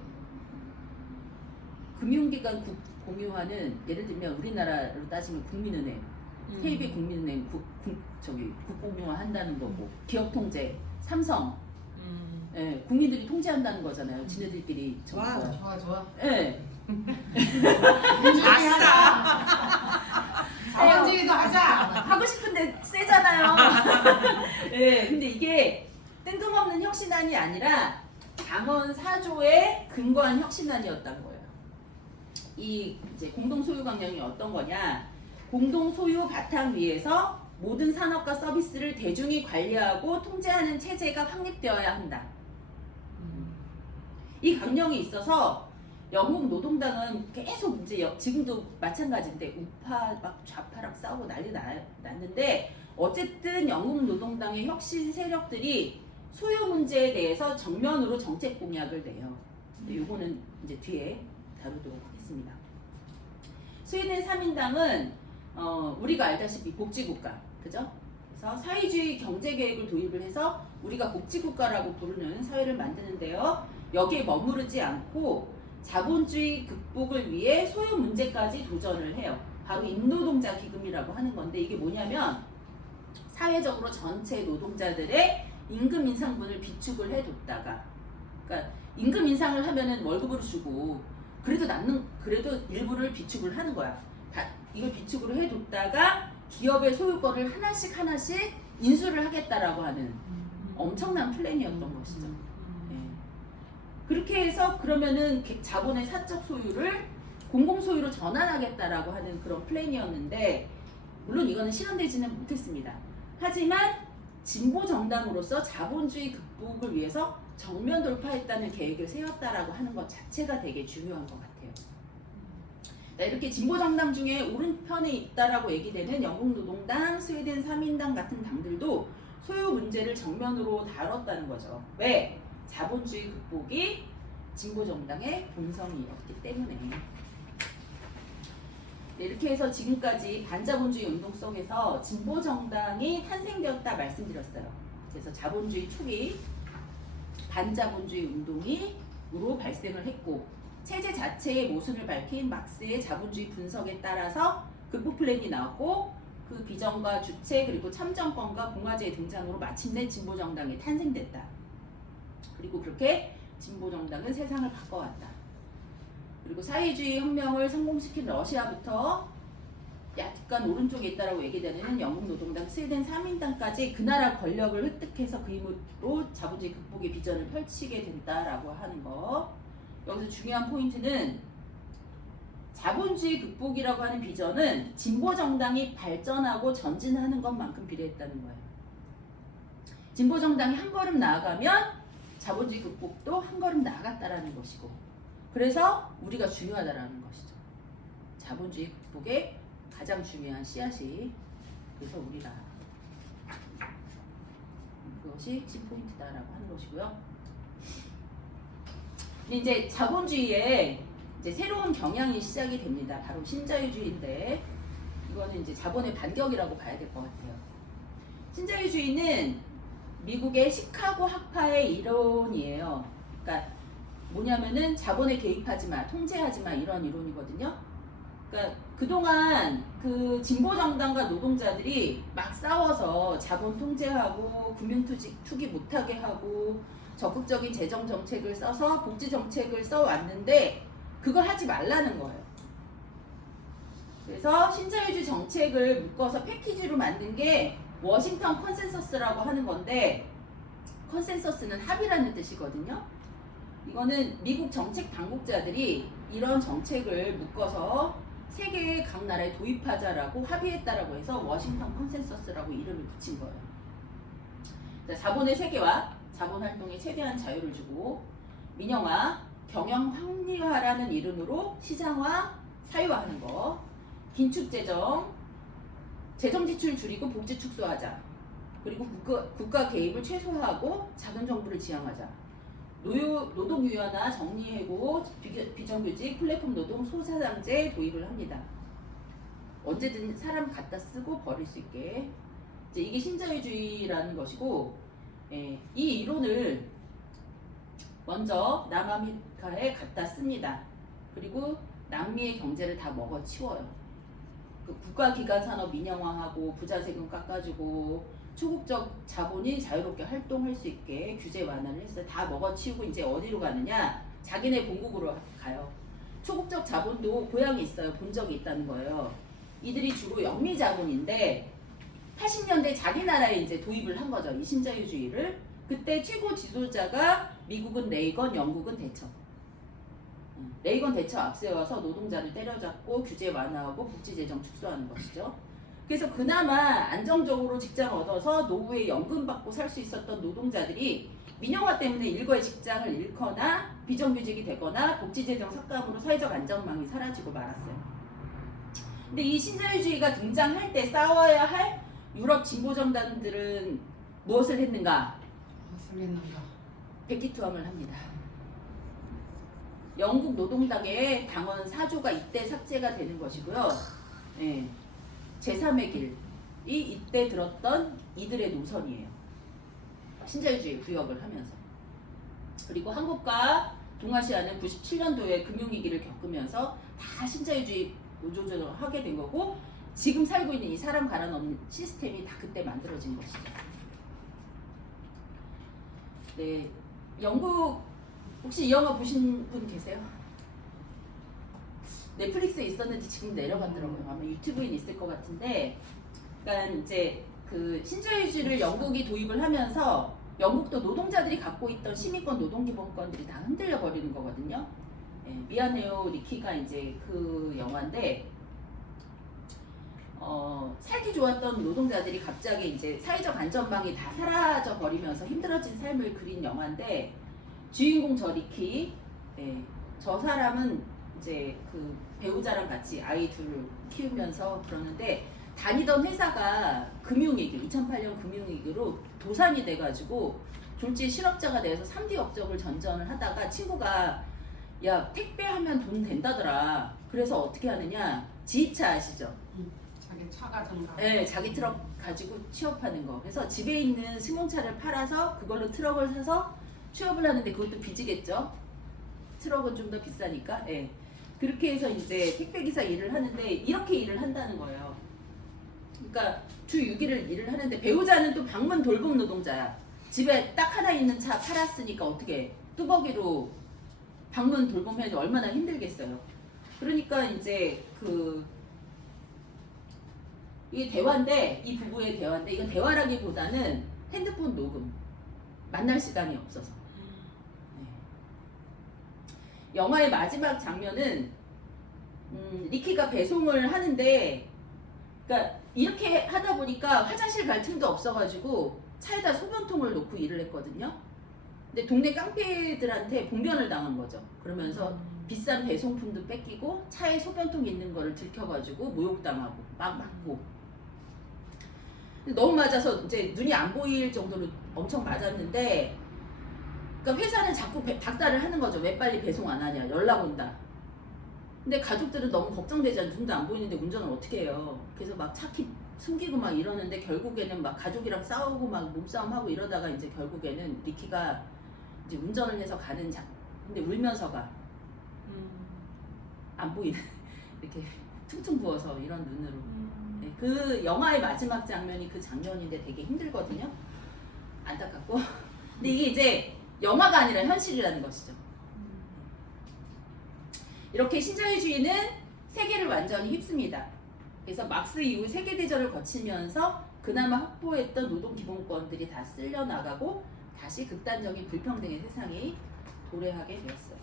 금융기관 국공유화는 예를 들면 우리나라로 따지면 국민은행, KB 국민은행 국공유화 한다는 거고 기업 통제, 삼성 예, 국민들이 통제한다는 거잖아요. 지네들끼리 좋아, 정부가. 좋아, 좋아. 예. 아싸. 자본주의도 하자. 하고 싶은데 세잖아요. 예, 근데 이게 뜬금없는 혁신안이 아니라 당헌 4조에 근거한 혁신안이었던 거예요. 이 이제 공동소유 강령이 어떤 거냐? 공동소유 바탕 위에서 모든 산업과 서비스를 대중이 관리하고 통제하는 체제가 확립되어야 한다. 이 강령이 있어서 영국 노동당은 계속 이제 지금도 마찬가지인데 우파 막 좌파랑 싸우고 난리 났는데 어쨌든 영국 노동당의 혁신 세력들이 소유 문제에 대해서 정면으로 정책 공약을 내요. 요거는 이제 뒤에 다루도록 하겠습니다. 스웨덴 3인당은 우리가 알다시피 복지국가, 그죠? 그래서 사회주의 경제계획을 도입을 해서 우리가 복지국가라고 부르는 사회를 만드는데요. 여기에 머무르지 않고 자본주의 극복을 위해 소유 문제까지 도전을 해요. 바로 임노동자 기금이라고 하는 건데 이게 뭐냐면 사회적으로 전체 노동자들의 임금 인상분을 비축을 해뒀다가, 그러니까 임금 인상을 하면은 월급으로 주고 그래도 일부를 비축을 하는 거야. 이걸 비축으로 해뒀다가 기업의 소유권을 하나씩 인수를 하겠다라고 하는 엄청난 플랜이었던 것이죠. 그렇게 해서 그러면은 자본의 사적 소유를 공공소유로 전환하겠다라고 하는 그런 플랜이었는데 물론 이거는 실현되지는 못했습니다. 하지만 진보 정당으로서 자본주의 극복을 위해서 정면 돌파했다는 계획을 세웠다라고 하는 것 자체가 되게 중요한 것 같아요. 이렇게 진보 정당 중에 오른편에 있다라고 얘기되는 영국 노동당, 스웨덴 3인당 같은 당들도 소유 문제를 정면으로 다뤘다는 거죠. 왜? 자본주의 극복이 진보 정당의 본성이었기 때문에. 네, 이렇게 해서 지금까지 반자본주의 운동 속에서 진보 정당이 탄생되었다 말씀드렸어요. 그래서 자본주의 초기 반자본주의 운동으로 발생을 했고 체제 자체의 모순을 밝힌 막스의 자본주의 분석에 따라서 극복 플랜이 나왔고 그 비전과 주체 그리고 참정권과 공화제의 등장으로 마침내 진보 정당이 탄생됐다. 그리고 그렇게 진보 정당은 세상을 바꿔왔다. 그리고 사회주의 혁명을 성공시킨 러시아부터 약간 오른쪽에 있다라고 얘기되는 영국 노동당, 스웨덴 3인당까지 그 나라 권력을 획득해서 그 힘으로 자본주의 극복의 비전을 펼치게 된다라고 하는 거. 여기서 중요한 포인트는 자본주의 극복이라고 하는 비전은 진보 정당이 발전하고 전진하는 것만큼 비례했다는 거예요. 진보 정당이 한 걸음 나아가면 자본주의 극복도 한 걸음 나아갔다라는 것이고, 그래서 우리가 중요하다라는 것이죠. 자본주의 극복의 가장 중요한 씨앗이 그래서 우리가 그것이 핵심포인트다라고 하는 것이고요. 근데 이제 자본주의에 이제 새로운 경향이 시작이 됩니다. 바로 신자유주의인데 이거는 이제 자본의 반격이라고 봐야 될 것 같아요. 신자유주의는 미국의 시카고 학파의 이론이에요. 그러니까 뭐냐면은 자본에 개입하지 마, 통제하지 마 이런 이론이거든요. 그러니까 그동안 그 진보 정당과 노동자들이 막 싸워서 자본 통제하고 금융 투기 못하게 하고 적극적인 재정 정책을 써서 복지 정책을 써왔는데 그걸 하지 말라는 거예요. 그래서 신자유주의 정책을 묶어서 패키지로 만든 게 워싱턴 컨센서스라고 하는 건데 컨센서스는 합의라는 뜻이거든요. 이거는 미국 정책 당국자들이 이런 정책을 묶어서 세계의 각 나라에 도입하자라고 합의했다라고 해서 워싱턴 컨센서스라고 이름을 붙인 거예요. 자, 자본의 세계화, 자본 활동에 최대한 자유를 주고 민영화, 경영 합리화라는 이름으로 시장화, 사유화하는 거, 긴축 재정, 재정 지출 줄이고 복지 축소하자. 그리고 국가 개입을 최소화하고 작은 정부를 지향하자. 노동 유연화, 정리해고, 비정규직, 플랫폼 노동, 소사장제 도입을 합니다. 언제든 사람 갖다 쓰고 버릴 수 있게. 이제 이게 신자유주의라는 것이고, 이 이론을 먼저 남아메리카에 갖다 씁니다. 그리고 남미의 경제를 다 먹어치워요. 그 국가기관 산업 민영화하고 부자 세금 깎아주고 초국적 자본이 자유롭게 활동할 수 있게 규제 완화를 했어요. 다 먹어치우고 이제 어디로 가느냐? 자기네 본국으로 가요. 초국적 자본도 고향이 있어요. 본 적이 있다는 거예요. 이들이 주로 영미 자본인데 80년대 자기 나라에 이제 도입을 한 거죠. 이 신자유주의를. 그때 최고 지도자가 미국은 레이건, 영국은 대처. 레이건 대처 앞세워서 노동자를 때려잡고 규제 완화하고 복지재정 축소하는 것이죠. 그래서 그나마 안정적으로 직장 얻어서 노후에 연금 받고 살 수 있었던 노동자들이 민영화 때문에 일거의 직장을 잃거나 비정규직이 되거나 복지재정 삭감으로 사회적 안전망이 사라지고 말았어요. 근데 이 신자유주의가 등장할 때 싸워야 할 유럽 진보정당들은 무엇을 했는가? 무엇을 했는가? 백기투항을 합니다. 영국 노동당의 당원 4조가 이때 삭제가 되는 것이고요. 예, 제3의 길이 이때 들었던 이들의 노선이에요. 신자유주의 구역을 하면서. 그리고 한국과 동아시아는 97년도에 금융위기를 겪으면서 다 신자유주의 노조전을 하게 된 거고 지금 살고 있는 이 사람 가란 없는 시스템이 다 그때 만들어진 것이죠. 네, 영국 혹시 이 영화 보신 분 계세요? 넷플릭스에 있었는지 지금 내려갔더라고요. 아마 유튜브에 있을 것 같은데, 그러니까 이제 그 신자유주의를 영국이 도입을 하면서 영국도 노동자들이 갖고 있던 시민권, 노동기본권들이 다 흔들려 버리는 거거든요. 예, 미안해요, 리키가 이제 그 영화인데, 살기 좋았던 노동자들이 갑자기 이제 사회적 안전망이 다 사라져 버리면서 힘들어진 삶을 그린 영화인데. 주인공 저 리키, 네, 저 사람은 이제 그 배우자랑 같이 아이 둘을 키우면서 그러는데 다니던 회사가 금융위기, 2008년 금융위기로 도산이 돼가지고 졸지에 실업자가 돼서 3D 업적을 전전을 하다가 친구가 야 택배하면 돈 된다더라. 그래서 어떻게 하느냐? 지휘차 아시죠? 자기 차 가든가. 네, 자기 트럭 가지고 취업하는 거. 그래서 집에 있는 승용차를 팔아서 그걸로 트럭을 사서 취업을 하는데 그것도 빚이겠죠. 트럭은 좀 더 비싸니까. 예. 그렇게 해서 이제 택배기사 일을 하는데 이렇게 일을 한다는 거예요. 그러니까 주 6일을 일을 하는데 배우자는 또 방문 돌봄 노동자야. 집에 딱 하나 있는 차 팔았으니까 어떻게 뚜벅이로 방문 돌봄해도 얼마나 힘들겠어요. 그러니까 이제 이게 대화인데 이 부부의 대화인데 이건 대화라기보다는 핸드폰 녹음. 만날 시간이 없어서. 영화의 마지막 장면은 리키가 배송을 하는데 그러니까 이렇게 하다 보니까 화장실 갈 틈도 없어가지고 차에다 소변통을 놓고 일을 했거든요. 근데 동네 깡패들한테 봉변을 당한 거죠. 그러면서 비싼 배송품도 뺏기고 차에 소변통 있는 거를 들켜가지고 모욕당하고 막 맞고 너무 맞아서 이제 눈이 안 보일 정도로 엄청 맞았는데 그러니까 회사는 자꾸 닥달을 하는 거죠. 왜 빨리 배송 안 하냐. 연락 온다. 근데 가족들은 너무 걱정되잖아요. 눈도 안 보이는데 운전을 어떻게 해요. 그래서 막 차키 숨기고 막 이러는데 결국에는 막 가족이랑 싸우고 막 몸싸움하고 이러다가 이제 결국에는 리키가 이제 운전을 해서 가는 근데 울면서 가. 안 보이는 이렇게 퉁퉁 부어서 이런 눈으로. 네, 그 영화의 마지막 장면이 그 장면인데 되게 힘들거든요. 안타깝고. 근데 이게 이제 영화가 아니라 현실이라는 것이죠. 이렇게 신자유주의는 세계를 완전히 휩습니다. 그래서 막스 이후 세계대전을 거치면서 그나마 확보했던 노동기본권들이 다 쓸려나가고 다시 극단적인 불평등의 세상이 도래하게 되었어요.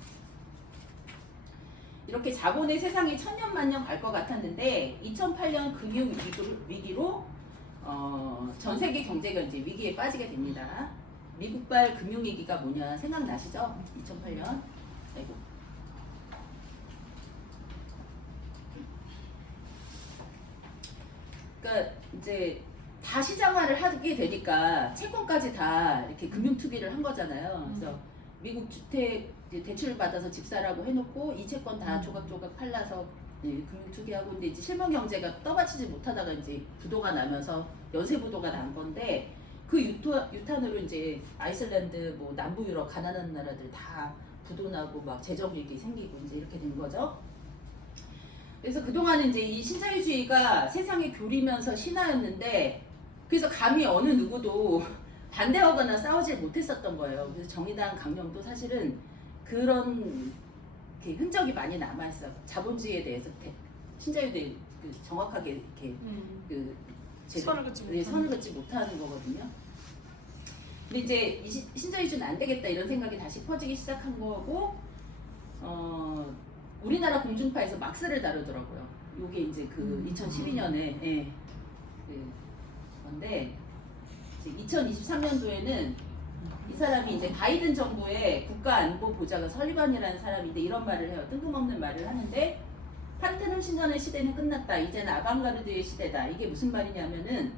이렇게 자본의 세상이 천년만년 갈 것 같았는데 2008년 금융위기로 전 세계 경제가 이제 위기에 빠지게 됩니다. 미국발 금융위기가 뭐냐 생각나시죠? 2008년. 아이고. 그러니까 이제 다 시장화를 하게 되니까 채권까지 다 이렇게 금융 투기를 한 거잖아요. 그래서 미국 주택 대출을 받아서 집 사라고 해놓고 이 채권 다 조각조각 팔라서 금융 투기하고 근데 이제 실물 경제가 떠받치지 못하다가 이제 부도가 나면서 연쇄 부도가 난 건데 그 유탄으로 이제 아이슬란드 뭐 남부 유럽 가난한 나라들 다 부도 나고 막 재정 위기 생기고 이제 이렇게 된 거죠. 그래서 그동안은 이제 이 신자유주의가 세상에 교리면서 신화였는데 그래서 감히 어느 누구도 반대하거나 싸우지 못했었던 거예요. 그래서 정의당 강령도 사실은 그런 이렇게 흔적이 많이 남아있어요. 자본주의에 대해서 신자유주의 정확하게 이렇게 그 선을 긋지 네, 못하는. 선을 긋지 못하는 거거든요. 근데 이제 신자유주의는 안 되겠다 이런 생각이 다시 퍼지기 시작한 거고, 우리나라 공중파에서 막스를 다루더라고요. 요게 이제 그 2012년에 그 건데, 2023년도에는 이 사람이 이제 바이든 정부의 국가안보보좌관 설리반이라는 사람인데 이런 말을 해요. 뜬금없는 말을 하는데, 파르테논 신전의 시대는 끝났다. 이제는 아방가르드의 시대다. 이게 무슨 말이냐면은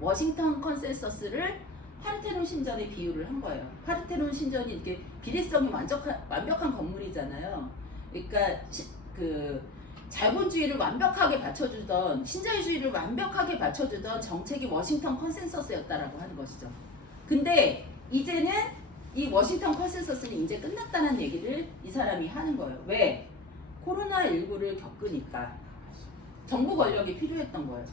워싱턴 컨센서스를 파르테논 신전에 비유를 한 거예요. 파르테논 신전이 이렇게 비례성이 완벽한 건물이잖아요. 그러니까 그 자본주의를 완벽하게 받쳐주던, 신자유주의를 완벽하게 받쳐주던 정책이 워싱턴 컨센서스였다라고 하는 것이죠. 근데 이제는 이 워싱턴 컨센서스는 이제 끝났다는 얘기를 이 사람이 하는 거예요. 왜? 코로나19를 겪으니까 정부 권력이 필요했던 거예요.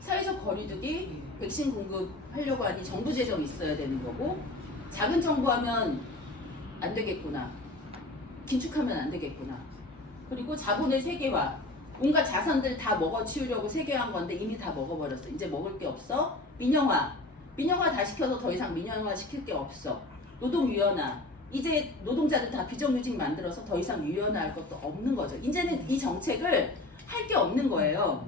사회적 거리두기, 백신 공급하려고 하니 정부 재정이 있어야 되는 거고, 작은 정부 하면 안 되겠구나, 긴축하면 안 되겠구나, 그리고 자본의 세계화, 온갖 자산들 다 먹어치우려고 세계화한 건데 이미 다 먹어버렸어. 이제 먹을 게 없어. 민영화 다 시켜서 더 이상 민영화 시킬 게 없어. 노동 유연화, 이제 노동자들 다 비정규직 만들어서 더 이상 유연화할 것도 없는 거죠. 이제는 이 정책을 할 게 없는 거예요.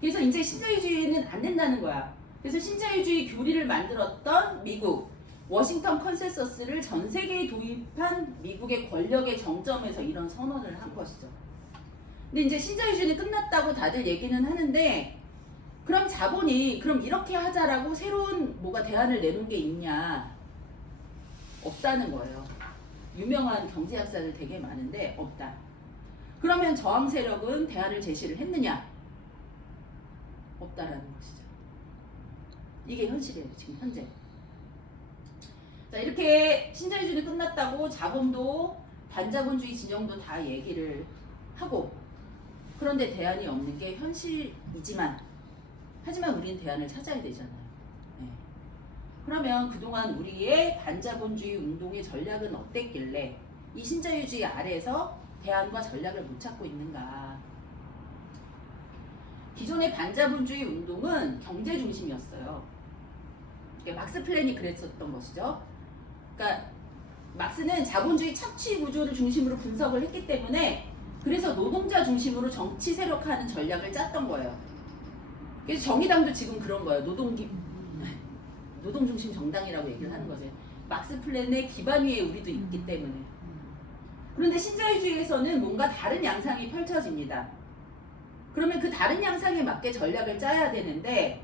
그래서 이제 신자유주의는 안 된다는 거야. 그래서 신자유주의 교리를 만들었던 미국, 워싱턴 컨센서스를 전 세계에 도입한 미국의 권력의 정점에서 이런 선언을 한 것이죠. 근데 이제 신자유주의는 끝났다고 다들 얘기는 하는데, 그럼 자본이 그럼 이렇게 하자라고 새로운 뭐가 대안을 내놓은 게 있냐? 없다는 거예요. 유명한 경제학자들 되게 많은데 없다. 그러면 저항 세력은 대안을 제시를 했느냐? 없다라는 것이죠. 이게 현실이에요, 지금 현재. 자, 이렇게 신자유주의는 끝났다고 자본도 반자본주의 진영도 다 얘기를 하고, 그런데 대안이 없는 게 현실이지만, 하지만 우리는 대안을 찾아야 되잖아요. 네. 그러면 그동안 우리의 반자본주의 운동의 전략은 어땠길래 이 신자유주의 아래에서 대안과 전략을 못 찾고 있는가? 기존의 반자본주의 운동은 경제 중심이었어요. 그러니까 막스 플랜이 그랬었던 것이죠. 그러니까 막스는 자본주의 착취 구조를 중심으로 분석을 했기 때문에, 그래서 노동자 중심으로 정치 세력화하는 전략을 짰던 거예요. 그래서 정의당도 지금 그런 거예요. 노동 중심 정당이라고 얘기를 하는 거죠. 막스 플랜의 기반 위에 우리도 있기 때문에. 그런데 신자유주의에서는 뭔가 다른 양상이 펼쳐집니다. 그러면 그 다른 양상에 맞게 전략을 짜야 되는데,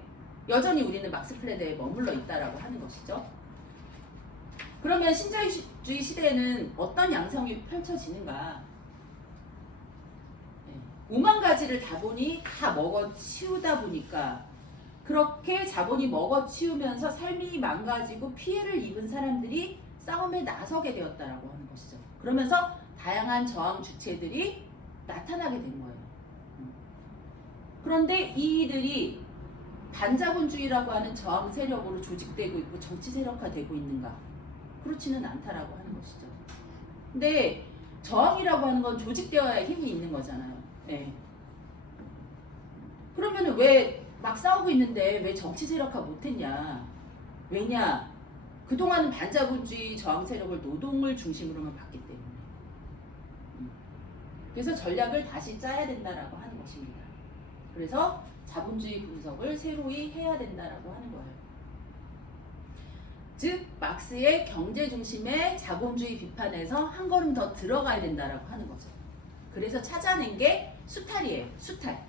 여전히 우리는 막스 플랜에 머물러 있다라고 하는 것이죠. 그러면 신자유주의 시대에는 어떤 양상이 펼쳐지는가? 5만 가지를 자본이 다 먹어치우다 보니까, 그렇게 자본이 먹어치우면서 삶이 망가지고 피해를 입은 사람들이 싸움에 나서게 되었다라고 하는 것이죠. 그러면서 다양한 저항 주체들이 나타나게 된 거예요. 그런데 이들이 반자본주의라고 하는 저항 세력으로 조직되고 있고 정치 세력화되고 있는가? 그렇지는 않다라고 하는 것이죠. 근데 저항이라고 하는 건 조직되어야 힘이 있는 거잖아요. 네. 그러면은 왜 막 싸우고 있는데 왜 정치 세력화 못했냐? 왜냐? 그동안은 반자본주의 저항 세력을 노동을 중심으로만 봤기 때문에. 그래서 전략을 다시 짜야 된다라고 하는 것입니다. 그래서 자본주의 분석을 새로이 해야 된다라고 하는 거예요. 즉 막스의 경제 중심의 자본주의 비판에서 한 걸음 더 들어가야 된다라고 하는 거죠. 그래서 찾아낸 게 수탈이에요. 수탈.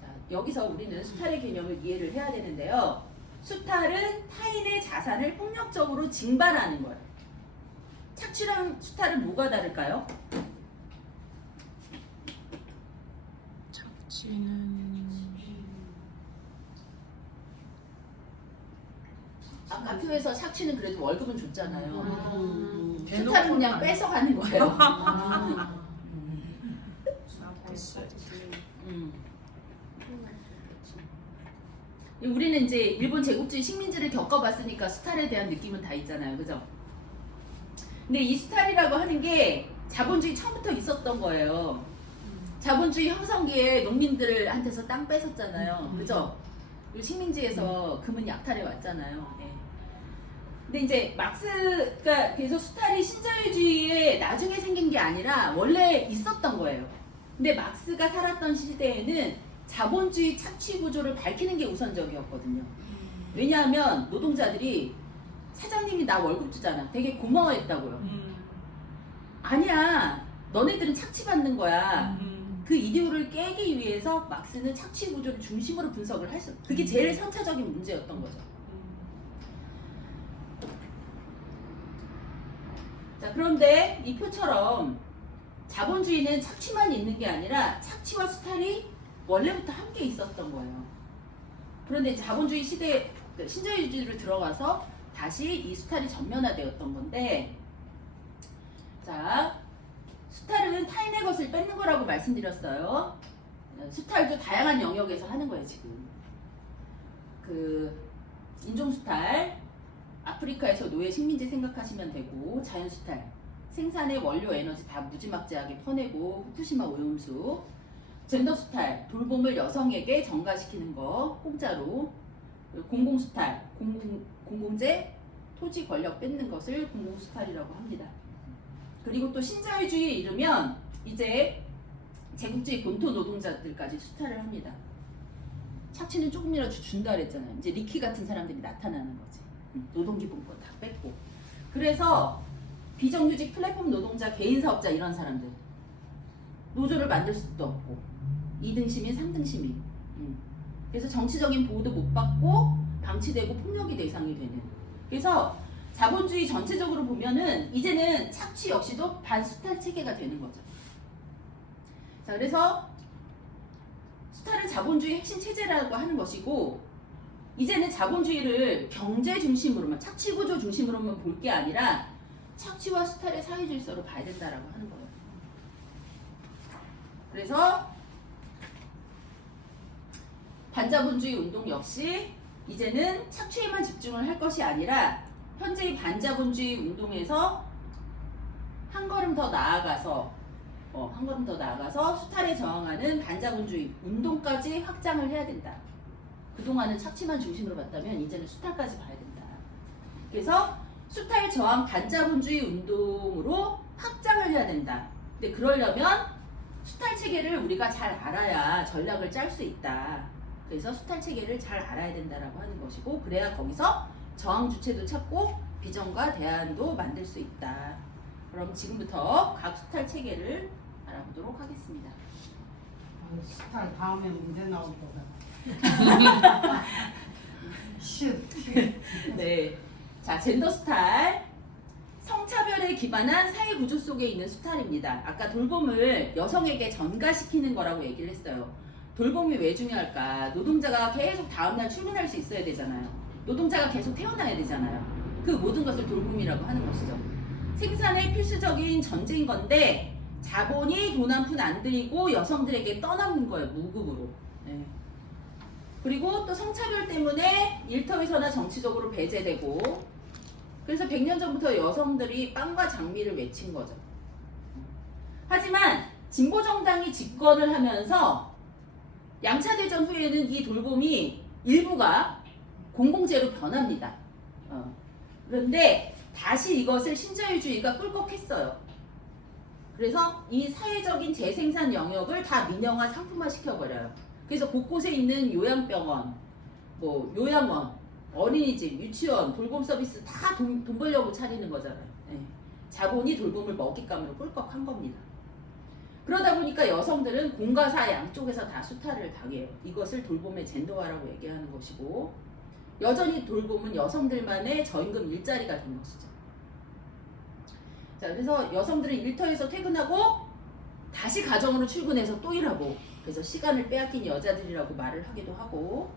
자, 여기서 우리는 수탈의 개념을 이해를 해야 되는데요. 수탈은 타인의 자산을 폭력적으로 징발하는 거예요. 착취랑 수탈은 뭐가 다를까요? 착취는 아까 표에서 착취는 그래도 월급은 줬잖아요. 수탈은 대놓고 그냥 뺏어가는 거예요. 우리는 이제 일본 제국주의 식민지를 겪어봤으니까 수탈에 대한 느낌은 다 있잖아요, 그죠? 근데 이 수탈이라고 하는 게 자본주의 처음부터 있었던 거예요. 자본주의 형성기에 농민들한테서 땅 뺏었잖아요, 그죠? 그리고 식민지에서 금은 약탈해 왔잖아요. 네. 근데 이제 막스가 그래서 수탈이 신자유주의에 나중에 생긴 게 아니라 원래 있었던 거예요. 근데 막스가 살았던 시대에는 자본주의 착취 구조를 밝히는 게 우선적이었거든요. 왜냐하면 노동자들이 사장님이 나 월급 주잖아. 되게 고마워했다고요. 아니야, 너네들은 착취받는 거야. 그 이데올을 깨기 위해서 막스는 착취 구조를 중심으로 분석을 했어. 그게 제일 선차적인 문제였던 거죠. 자, 그런데 이 표처럼 자본주의는 착취만 있는 게 아니라 착취와 수탈이 원래부터 함께 있었던 거예요. 그런데 자본주의 시대, 신자유주의로 들어가서 다시 이 수탈이 전면화되었던 건데, 자, 수탈은 타인의 것을 뺏는 거라고 말씀드렸어요. 수탈도 다양한 영역에서 하는 거예요, 지금. 인종수탈, 아프리카에서 노예 식민지 생각하시면 되고, 자연수탈, 생산의 원료 에너지 다 무지막지하게 퍼내고, 후쿠시마 오염수, 젠더수탈, 돌봄을 여성에게 전가시키는 거, 공짜로, 공공수탈, 공공재, 토지 권력 뺏는 것을 공공수탈이라고 합니다. 그리고 또 신자유주의에 이르면 이제 제국주의 본토 노동자들까지 수탈을 합니다. 착취는 조금이라도 준다 그랬잖아요. 이제 리키 같은 사람들이 나타나는 거지. 노동기본권 다 뺏고. 그래서 비정규직 플랫폼 노동자, 개인 사업자 이런 사람들 노조를 만들 수도 없고 2등 시민, 3등 시민. 그래서 정치적인 보호도 못 받고 방치되고 폭력이 대상이 되는. 그래서 자본주의 전체적으로 보면은 이제는 착취 역시도 반수탈 체계가 되는 거죠. 자, 그래서 수탈은 자본주의 핵심 체제라고 하는 것이고, 이제는 자본주의를 경제 중심으로만, 착취 구조 중심으로만 볼 게 아니라 착취와 수탈의 사회 질서로 봐야 된다라고 하는 거예요. 그래서 반자본주의 운동 역시 이제는 착취에만 집중을 할 것이 아니라 현재의 반자본주의 운동에서 한 걸음 더 나아가서 수탈에 저항하는 반자본주의 운동까지 확장을 해야 된다. 그동안은 착취만 중심으로 봤다면 이제는 수탈까지 봐야 된다. 그래서 수탈 저항 반자본주의 운동으로 확장을 해야 된다. 근데 그러려면 수탈 체계를 우리가 잘 알아야 전략을 짤 수 있다. 그래서 수탈 체계를 잘 알아야 된다라고 하는 것이고, 그래야 거기서 저항 주체도 찾고 비전과 대안도 만들 수 있다. 그럼 지금부터 각 수탈 체계를 알아보도록 하겠습니다. 수탈 다음에 문제 나올 거다. 슛. 네. 자, 젠더 수탈. 성차별에 기반한 사회 구조 속에 있는 수탈입니다. 아까 돌봄을 여성에게 전가시키는 거라고 얘기를 했어요. 돌봄이 왜 중요할까? 노동자가 계속 다음날 출근할 수 있어야 되잖아요. 노동자가 계속 태어나야 되잖아요. 그 모든 것을 돌봄이라고 하는 것이죠. 생산의 필수적인 전제인 건데 자본이 돈 한 푼 안 들이고 여성들에게 떠넘긴 거예요. 무급으로. 네. 그리고 또 성차별 때문에 일터에서나 정치적으로 배제되고, 그래서 100년 전부터 여성들이 빵과 장미를 외친 거죠. 하지만 진보정당이 집권을 하면서 양차 대전 후에는 이 돌봄이 일부가 공공재로 변합니다. 그런데 다시 이것을 신자유주의가 꿀꺽했어요. 그래서 이 사회적인 재생산 영역을 다 민영화, 상품화 시켜버려요. 그래서 곳곳에 있는 요양병원, 요양원, 어린이집, 유치원, 돌봄 서비스 다 돈 벌려고 차리는 거잖아요. 네. 자본이 돌봄을 먹잇감으로 꿀꺽한 겁니다. 그러다 보니까 여성들은 공과 사 양쪽에서 다 수탈을 당해요. 이것을 돌봄의 젠더화라고 얘기하는 것이고, 여전히 돌봄은 여성들만의 저임금 일자리가 된 것이죠. 자, 그래서 여성들은 일터에서 퇴근하고 다시 가정으로 출근해서 또 일하고, 그래서 시간을 빼앗긴 여자들이라고 말을 하기도 하고,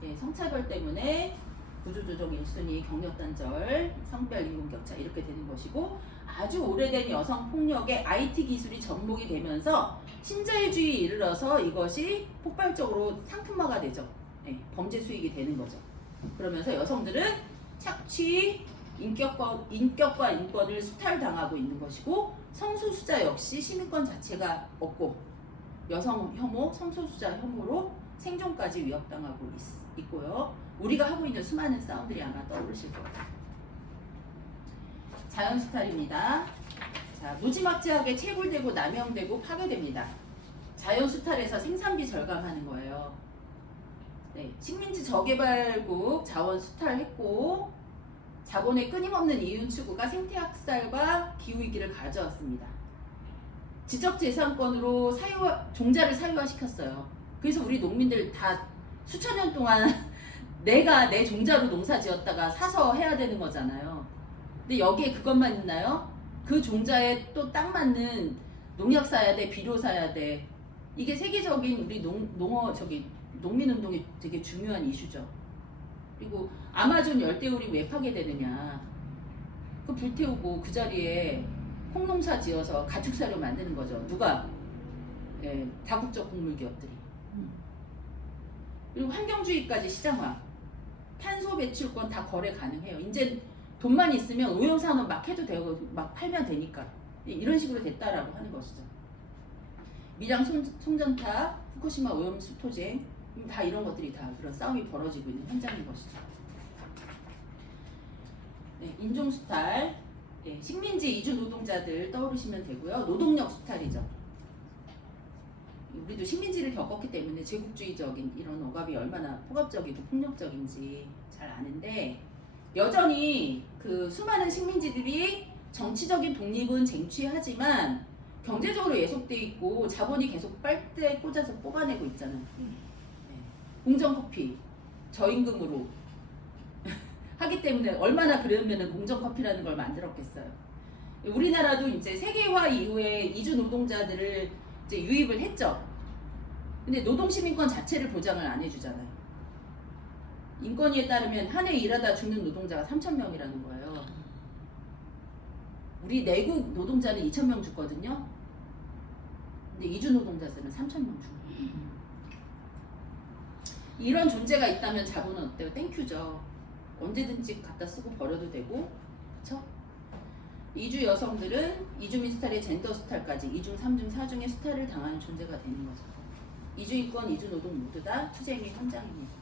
네, 성차별 때문에 구조조정 1순위, 경력단절, 성별 임금 격차 이렇게 되는 것이고, 아주 오래된 여성 폭력에 IT 기술이 접목이 되면서 신자유주의에 이르러서 이것이 폭발적으로 상품화가 되죠. 네, 범죄 수익이 되는 거죠. 그러면서 여성들은 착취, 인격과 인권을 수탈당하고 있는 것이고 성소수자 역시 시민권 자체가 없고 여성 혐오, 성소수자 혐오로 생존까지 위협당하고 있고요. 우리가 하고 있는 수많은 싸움들이 아마 떠오르실 거예요. 자연수탈입니다. 자, 무지막지하게 채굴되고 남용되고 파괴됩니다. 자연수탈에서 생산비 절감하는 거예요. 네, 식민지 저개발국 자원 수탈했고 자본의 끊임없는 이윤 추구가 생태학살과 기후위기를 가져왔습니다. 지적재산권으로 종자를 사유화시켰어요. 그래서 우리 농민들 다 수천 년 동안 내가 내 종자로 농사 지었다가 사서 해야 되는 거잖아요. 근데 여기에 그것만 있나요? 그 종자에 또 딱 맞는 농약 사야 돼, 비료 사야 돼. 이게 세계적인 우리 농민운동이 되게 중요한 이슈죠. 그리고 아마존 열대우림 왜 파괴되느냐? 그 불태우고 그 자리에 콩농사 지어서 가축사료 만드는 거죠. 누가? 예, 다국적 곡물 기업들이. 그리고 환경주의까지 시장화. 탄소 배출권 다 거래 가능해요. 이제 돈만 있으면 오염산업 막 해도 되고 막 팔면 되니까. 이런 식으로 됐다라고 하는 것이죠. 밀양 송전탑, 후쿠시마 오염수 토쟁, 다 이런 것들이 다 그런 싸움이 벌어지고 있는 현장인 것이죠. 네, 인종수탈, 네, 식민지 이주 노동자들 떠오르시면 되고요. 노동력 수탈이죠. 우리도 식민지를 겪었기 때문에 제국주의적인 이런 억압이 얼마나 폭압적이고 폭력적인지 잘 아는데 여전히 그 수많은 식민지들이 정치적인 독립은 쟁취하지만 경제적으로 예속돼 있고 자본이 계속 빨대 꽂아서 뽑아내고 있잖아요. 공정커피 저임금으로 하기 때문에 얼마나 그러면은 공정커피라는 걸 만들었겠어요. 우리나라도 이제 세계화 이후에 이주 노동자들을 이제 유입을 했죠. 근데 노동시민권 자체를 보장을 안 해주잖아요. 인권위에 따르면 한 해 일하다 죽는 노동자가 3,000명이라는 거예요. 우리 내국 노동자는 2,000명 죽거든요. 근데 이주 노동자들은 3,000명 죽어요. 이런 존재가 있다면 자본은 어때요? 땡큐죠. 언제든지 갖다 쓰고 버려도 되고, 그쵸? 이주 여성들은 이주민 수탈의 젠더 수탈까지 2중, 3중, 4중의 수탈을 당하는 존재가 되는 거죠. 이주인권, 이주노동 모두 다 투쟁의 현장입니다.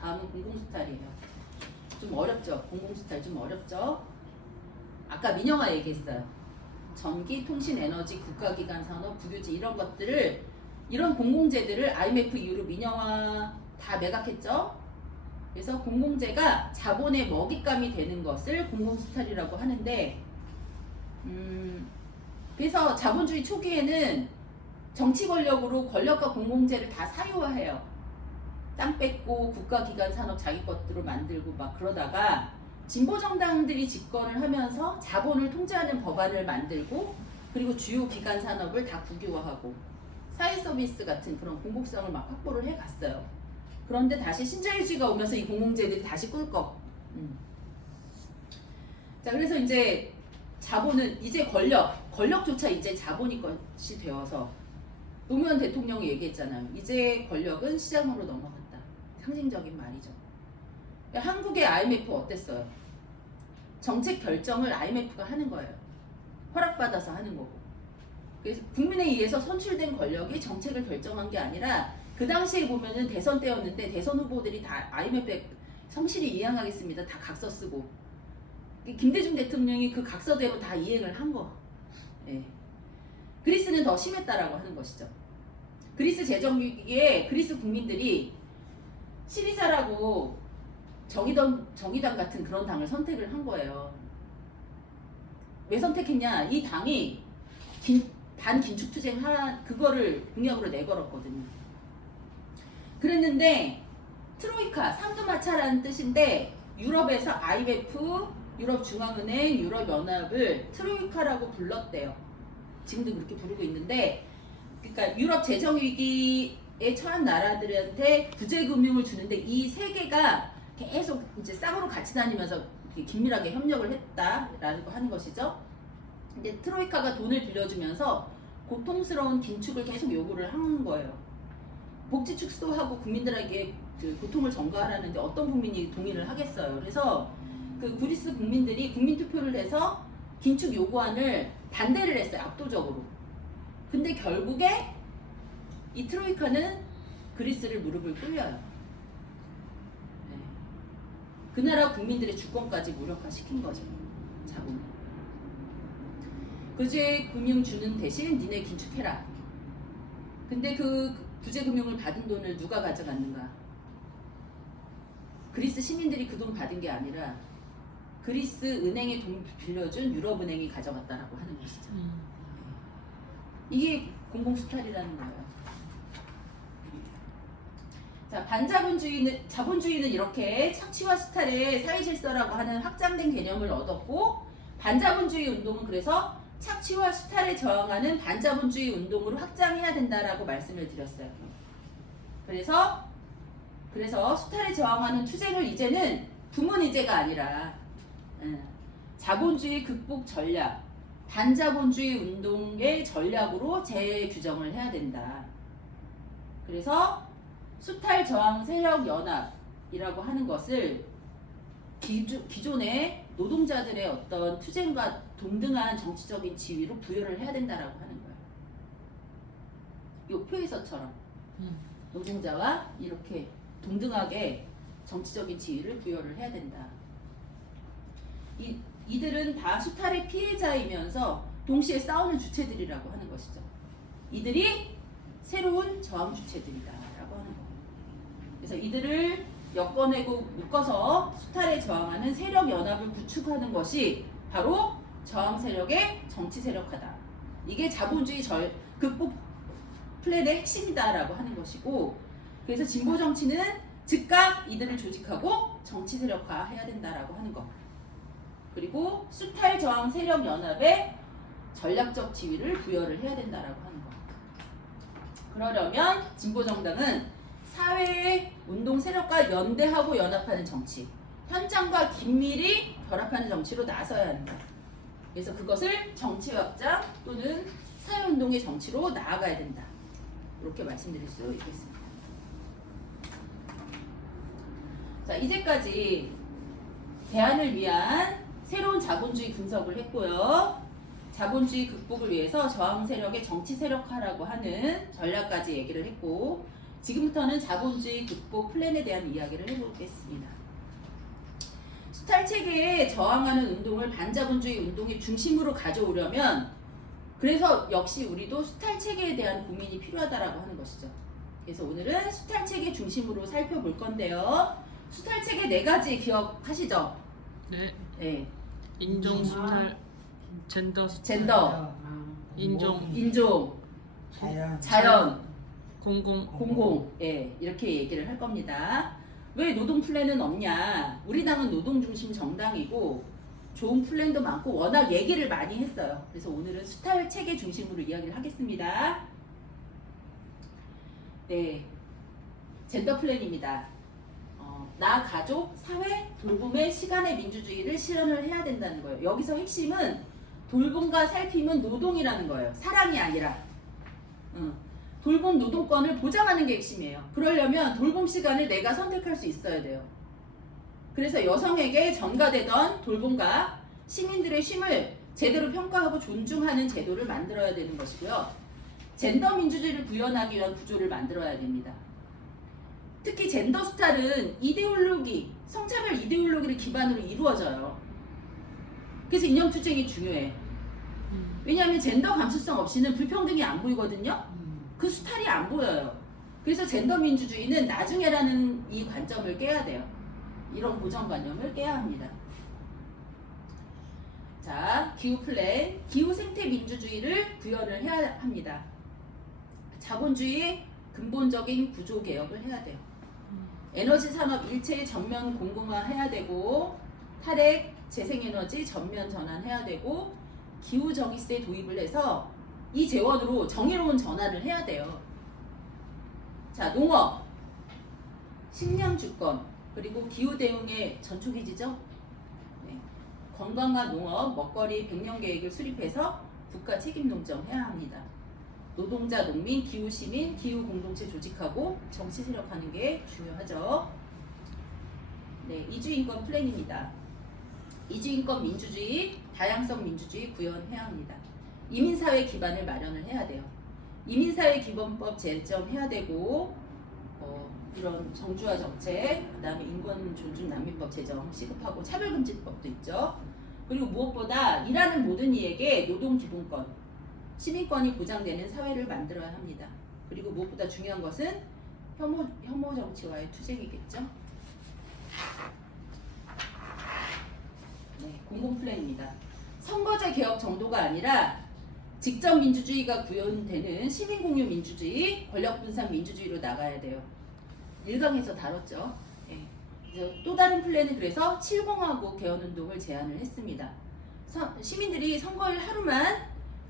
다음은 공공수탈이에요. 좀 어렵죠? 공공수탈 좀 어렵죠? 아까 민영화 얘기했어요. 전기, 통신, 에너지, 국가기관 산업, 국유지 이런 것들을 이런 공공재들을 IMF 이후로 민영화 다 매각했죠? 그래서 공공재가 자본의 먹잇감이 되는 것을 공공수탈이라고 하는데 그래서 자본주의 초기에는 정치 권력으로 권력과 공공재를 다 사유화해요. 땅 뺏고 국가기관 산업 자기 것들을 만들고 막 그러다가 진보 정당들이 집권을 하면서 자본을 통제하는 법안을 만들고 그리고 주요 기관 산업을 다 국유화하고 사회 서비스 같은 그런 공공성을 막 확보를 해 갔어요. 그런데 다시 신자유주의가 오면서 이 공공재들이 다시 꿀꺽. 자, 그래서 이제 자본은 이제 권력조차 이제 자본이 것이 되어서 노무현 대통령이 얘기했잖아요. 이제 권력은 시장으로 넘어갔다. 상징적인 말이죠. 한국의 IMF 어땠어요? 정책 결정을 IMF가 하는 거예요. 허락받아서 하는 거고. 그래서 국민에 의해서 선출된 권력이 정책을 결정한 게 아니라 그 당시에 보면은 대선 때였는데 대선 후보들이 다 IMF에 성실히 이행하겠습니다. 다 각서 쓰고. 김대중 대통령이 그 각서대로 다 이행을 한 거. 네. 그리스는 더 심했다라고 하는 것이죠. 그리스 재정위기에 그리스 국민들이 시리자라고 정의당 같은 그런 당을 선택을 한 거예요. 왜 선택했냐? 이 당이 반긴축투쟁 그거를 공약으로 내걸었거든요. 그랬는데 트로이카, 삼두마차라는 뜻인데 유럽에서 IMF, 유럽중앙은행, 유럽연합을 트로이카라고 불렀대요. 지금도 그렇게 부르고 있는데 그러니까 유럽 재정위기에 처한 나라들한테 구제금융을 주는데 이 세 개가 계속 이제 쌍으로 같이 다니면서 어떻게 긴밀하게 협력을 했다라는 거 하는 것이죠. 근데 트로이카가 돈을 빌려주면서 고통스러운 긴축을 계속 요구를 하는 거예요. 복지 축소하고 국민들에게 그 고통을 전가하라는데 어떤 국민이 동의를 하겠어요. 그래서 그 그리스 국민들이 국민 투표를 해서 긴축 요구안을 반대를 했어요. 압도적으로. 근데 결국에 이 트로이카는 그리스를 무릎을 꿇려요. 네. 그 나라 국민들의 주권까지 무력화시킨 거죠. 자본. 구제 금융 주는 대신 니네 긴축해라. 근데 그 구제 금융을 받은 돈을 누가 가져갔는가? 그리스 시민들이 그 돈 받은 게 아니라 그리스 은행에 돈 빌려준 유럽은행이 가져갔다라고 하는 것이죠. 이게 공공수탈이라는 거예요. 자, 자본주의는 이렇게 착취와 수탈의 사회질서라고 하는 확장된 개념을 얻었고, 반자본주의 운동은 그래서 착취와 수탈에 저항하는 반자본주의 운동으로 확장해야 된다라고 말씀을 드렸어요. 그래서 수탈에 저항하는 투쟁을 이제는 부문이제가 아니라 자본주의 극복 전략, 반자본주의 운동의 전략으로 재규정을 해야 된다. 그래서 수탈 저항 세력 연합이라고 하는 것을 기존의 노동자들의 어떤 투쟁과 동등한 정치적인 지위로 부여를 해야 된다라고 하는 거예요. 이 표에서처럼 노동자와 이렇게 동등하게 정치적인 지위를 부여를 해야 된다. 이들은 다 수탈의 피해자이면서 동시에 싸우는 주체들이라고 하는 것이죠. 이들이 새로운 저항 주체들이다라고 하는 거예요. 그래서 이들을 엮어내고 묶어서 수탈에 저항하는 세력 연합을 구축하는 것이 바로 저항 세력의 정치 세력화다. 이게 자본주의 극복 플랜의 핵심이다라고 하는 것이고, 그래서 진보 정치는 즉각 이들을 조직하고 정치 세력화해야 된다라고 하는 것. 그리고 수탈 저항 세력 연합에 전략적 지위를 부여를 해야 된다라고 하는 것. 그러려면 진보 정당은 사회의 운동 세력과 연대하고 연합하는 정치, 현장과 긴밀히 결합하는 정치로 나서야 한다. 그래서 그것을 정치 확장 또는 사회운동의 정치로 나아가야 된다. 이렇게 말씀드릴 수 있겠습니다. 자, 이제까지 대안을 위한 새로운 자본주의 분석을 했고요. 자본주의 극복을 위해서 저항 세력의 정치 세력화라고 하는 전략까지 얘기를 했고, 지금부터는 자본주의 극복 플랜에 대한 이야기를 해보겠습니다. 수탈 체계에 저항하는 운동을 반자본주의 운동의 중심으로 가져오려면, 그래서 역시 우리도 수탈 체계에 대한 고민이 필요하다라고 하는 것이죠. 그래서 오늘은 수탈 체계 중심으로 살펴볼 건데요. 수탈 체계 4가지 기억하시죠? 네. 네. 인종 수탈, 젠더 수탈, 젠더, 인종, 자연, 공공, 예, 이렇게 얘기를 할 겁니다. 왜 노동 플랜은 없냐? 우리 당은 노동 중심 정당이고 좋은 플랜도 많고 워낙 얘기를 많이 했어요. 그래서 오늘은 수탈 체계 중심으로 이야기를 하겠습니다. 네, 젠더 플랜입니다. 나, 가족, 사회, 돌봄의 시간의 민주주의를 실현을 해야 된다는 거예요. 여기서 핵심은 돌봄과 살핌은 노동이라는 거예요. 사랑이 아니라. 돌봄 노동권을 보장하는 게 핵심이에요. 그러려면 돌봄 시간을 내가 선택할 수 있어야 돼요. 그래서 여성에게 전가되던 돌봄과 시민들의 쉼을 제대로 평가하고 존중하는 제도를 만들어야 되는 것이고요. 젠더 민주주의를 구현하기 위한 구조를 만들어야 됩니다. 특히 젠더 수탈은 이데올로기, 성차별 이데올로기를 기반으로 이루어져요. 그래서 이념투쟁이 중요해. 왜냐하면 젠더 감수성 없이는 불평등이 안 보이거든요. 그 수탈이 안 보여요. 그래서 젠더 민주주의는 나중에라는 이 관점을 깨야 돼요. 이런 고정관념을 깨야 합니다. 자, 기후 플랜, 기후 생태 민주주의를 구현을 해야 합니다. 자본주의 근본적인 구조 개혁을 해야 돼요. 에너지 산업 일체의 전면 공공화해야 되고, 탈핵, 재생에너지 전면 전환해야 되고, 기후 정의세 도입을 해서 이 재원으로 정의로운 전환을 해야 돼요. 자, 농업, 식량 주권, 그리고 기후 대응의 전초기지죠. 네. 건강한 농업, 먹거리 100년 계획을 수립해서 국가 책임 농정 해야 합니다. 노동자, 농민, 기후 시민, 기후 공동체 조직하고 정치 세력하는 게 중요하죠. 네, 이주인권 플랜입니다. 이주인권 민주주의, 다양성 민주주의 구현해야 합니다. 이민사회 기반을 마련을 해야 돼요. 이민사회 기본법 제정해야 되고 이런 정주화 정책, 그 다음에 인권 존중 난민법 제정 시급하고 차별금지법도 있죠. 그리고 무엇보다 일하는 모든 이에게 노동 기본권, 시민권이 보장되는 사회를 만들어야 합니다. 그리고 무엇보다 중요한 것은 혐오 정치와의 투쟁이겠죠. 네, 공공 플랜입니다. 선거제 개혁 정도가 아니라 직접 민주주의가 구현되는 시민 공유 민주주의, 권력 분산 민주주의로 나가야 돼요. 1강에서 다뤘죠. 예. 또 다른 플랜은 그래서 7공화국 개헌운동을 제안을 했습니다. 시민들이 선거일 하루만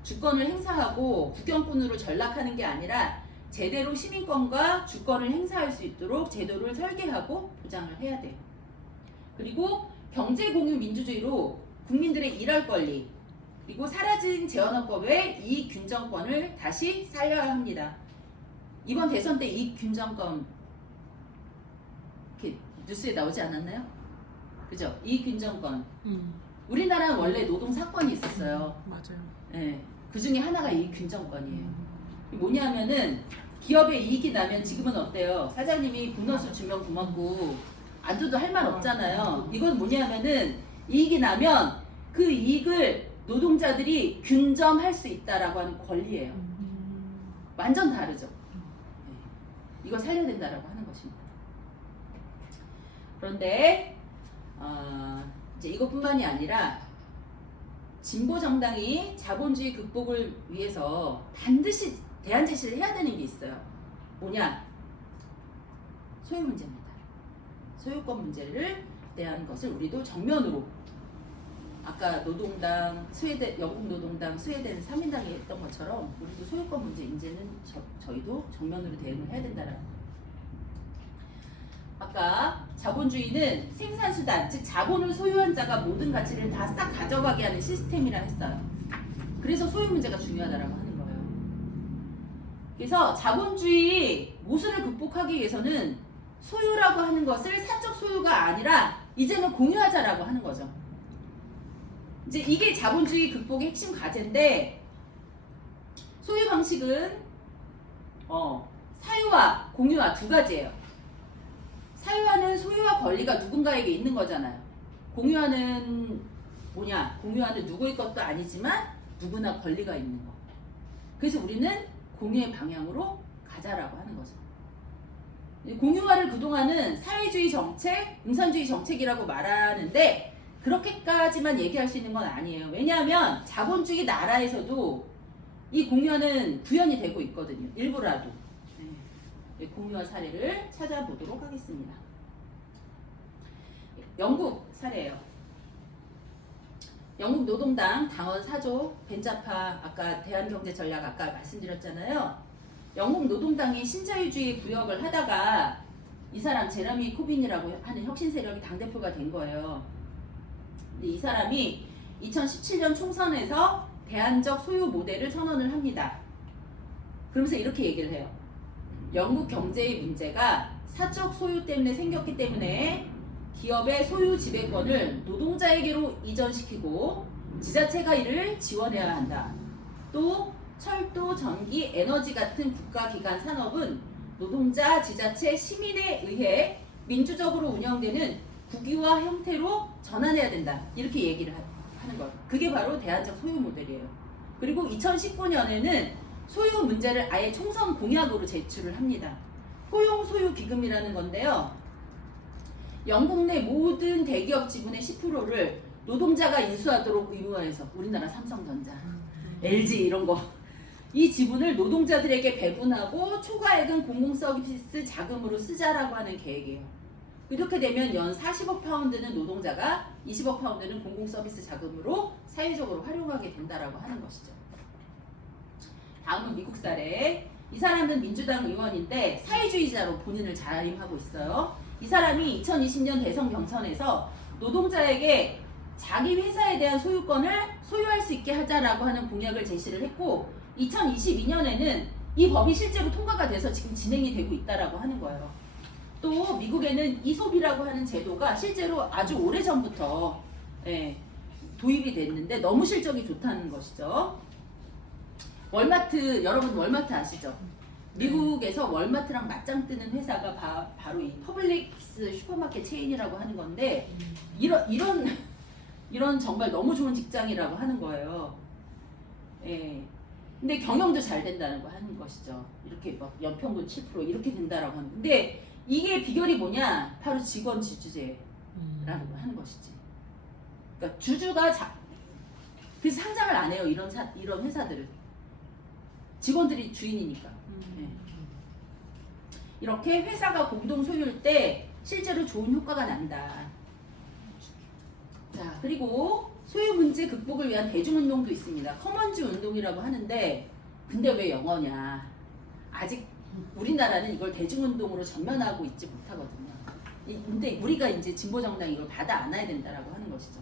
주권을 행사하고 국경꾼으로 전락하는 게 아니라 제대로 시민권과 주권을 행사할 수 있도록 제도를 설계하고 보장을 해야 돼요. 그리고 경제공유 민주주의로 국민들의 일할 권리, 그리고 사라진 재헌헌법의 이익균정권을 다시 살려야 합니다. 이번 대선 때 이익균정권 이렇게 뉴스에 나오지 않았나요? 그죠? 이익균정권. 우리나라는 원래 노동사건이 있었어요. 맞아요. 네, 그 중에 하나가 이익균정권이에요. 뭐냐면은 기업의 이익이 나면 지금은 어때요? 사장님이 보너스 주면 고맙고 안 줘도 할 말 없잖아요. 이건 뭐냐면은 이익이 나면 그 이익을 노동자들이 균점할 수 있다라고 하는 권리예요. 완전 다르죠. 이걸 살려야 된다라고 하는 것입니다. 그런데 이제 이것뿐만이 아니라 진보 정당이 자본주의 극복을 위해서 반드시 대안 제시를 해야 되는 게 있어요. 뭐냐? 소유 문제입니다. 소유권 문제를 대한 것을 우리도 정면으로, 아까 노동당, 영국 노동당, 스웨덴 3인당이 했던 것처럼 우리도 소유권 문제 이제는 저희도 정면으로 대응을 해야 된다라는 거예요. 아까 자본주의는 생산수단, 즉 자본을 소유한 자가 모든 가치를 다 싹 가져가게 하는 시스템이라 했어요. 그래서 소유 문제가 중요하다라고 하는 거예요. 그래서 자본주의 모순을 극복하기 위해서는 소유라고 하는 것을 사적 소유가 아니라 이제는 공유하자라고 하는 거죠. 이제 이게 자본주의 극복의 핵심 과제인데, 소유 방식은 사유와 공유와 두 가지예요. 사유화는 소유와 권리가 누군가에게 있는 거잖아요. 공유화는 뭐냐? 공유화는 누구의 것도 아니지만 누구나 권리가 있는 거. 그래서 우리는 공유의 방향으로 가자라고 하는 거죠. 공유화를 그동안은 사회주의 정책, 공산주의 정책이라고 말하는데 그렇게까지만 얘기할 수 있는 건 아니에요. 왜냐하면 자본주의 나라에서도 이 공유화는 구현이 되고 있거든요. 일부라도. 공유화 사례를 찾아보도록 하겠습니다. 영국 사례예요. 영국 노동당 당원 4조 벤자파, 아까 대한경제전략 아까 말씀드렸잖아요. 영국 노동당이 신자유주의 구역을 하다가 이 사람 제러미 코빈이라고 하는 혁신 세력이 당대표가 된 거예요. 이 사람이 2017년 총선에서 대안적 소유 모델을 선언을 합니다. 그러면서 이렇게 얘기를 해요. 영국 경제의 문제가 사적 소유 때문에 생겼기 때문에 기업의 소유 지배권을 노동자에게로 이전시키고 지자체가 이를 지원해야 한다. 또 철도, 전기, 에너지 같은 국가기관 산업은 노동자, 지자체, 시민에 의해 민주적으로 운영되는 국유화 형태로 전환해야 된다. 이렇게 얘기를 하는 거예요. 그게 바로 대안적 소유 모델이에요. 그리고 2019년에는 소유 문제를 아예 총선 공약으로 제출을 합니다. 포용 소유 기금이라는 건데요. 영국 내 모든 대기업 지분의 10%를 노동자가 인수하도록 의무화해서, 우리나라 삼성전자, LG 이런 거, 이 지분을 노동자들에게 배분하고 초과액은 공공서비스 자금으로 쓰자라고 하는 계획이에요. 이렇게 되면 연 40억 파운드는 노동자가, 20억 파운드는 공공서비스 자금으로 사회적으로 활용하게 된다라고 하는 것이죠. 다음은 미국 사례. 이 사람은 민주당 의원인데 사회주의자로 본인을 자임하고 있어요. 이 사람이 2020년 대선 경선에서 노동자에게 자기 회사에 대한 소유권을 소유할 수 있게 하자라고 하는 공약을 제시를 했고 2022년에는 이 법이 실제로 통과가 돼서 지금 진행이 되고 있다라고 하는 거예요. 또 미국에는 이솝이라고 하는 제도가 실제로 아주 오래전부터 도입이 됐는데 너무 실적이 좋다는 것이죠. 월마트, 여러분 월마트 아시죠? 미국에서 월마트랑 맞짱 뜨는 회사가 바로 이 퍼블릭스 슈퍼마켓 체인이라고 하는 건데 이런 정말 너무 좋은 직장이라고 하는 거예요. 근데 경영도 잘 된다는 거 하는 것이죠. 이렇게 막 연평균 7% 이렇게 된다라고 하는. 근데 이게 비결이 뭐냐? 바로 직원 지주제라고 하는 것이지. 그러니까 그래서 상장을 안 해요. 이런 회사들은 직원들이 주인이니까. 이렇게 회사가 공동 소유일 때 실제로 좋은 효과가 난다. 자, 그리고 소유 문제 극복을 위한 대중운동도 있습니다. 커먼즈 운동이라고 하는데 근데 왜 영어냐? 아직 우리나라는 이걸 대중운동으로 전면하고 있지 못하거든요. 근데 우리가 이제 진보정당이 이걸 받아 안아야 된다라고 하는 것이죠.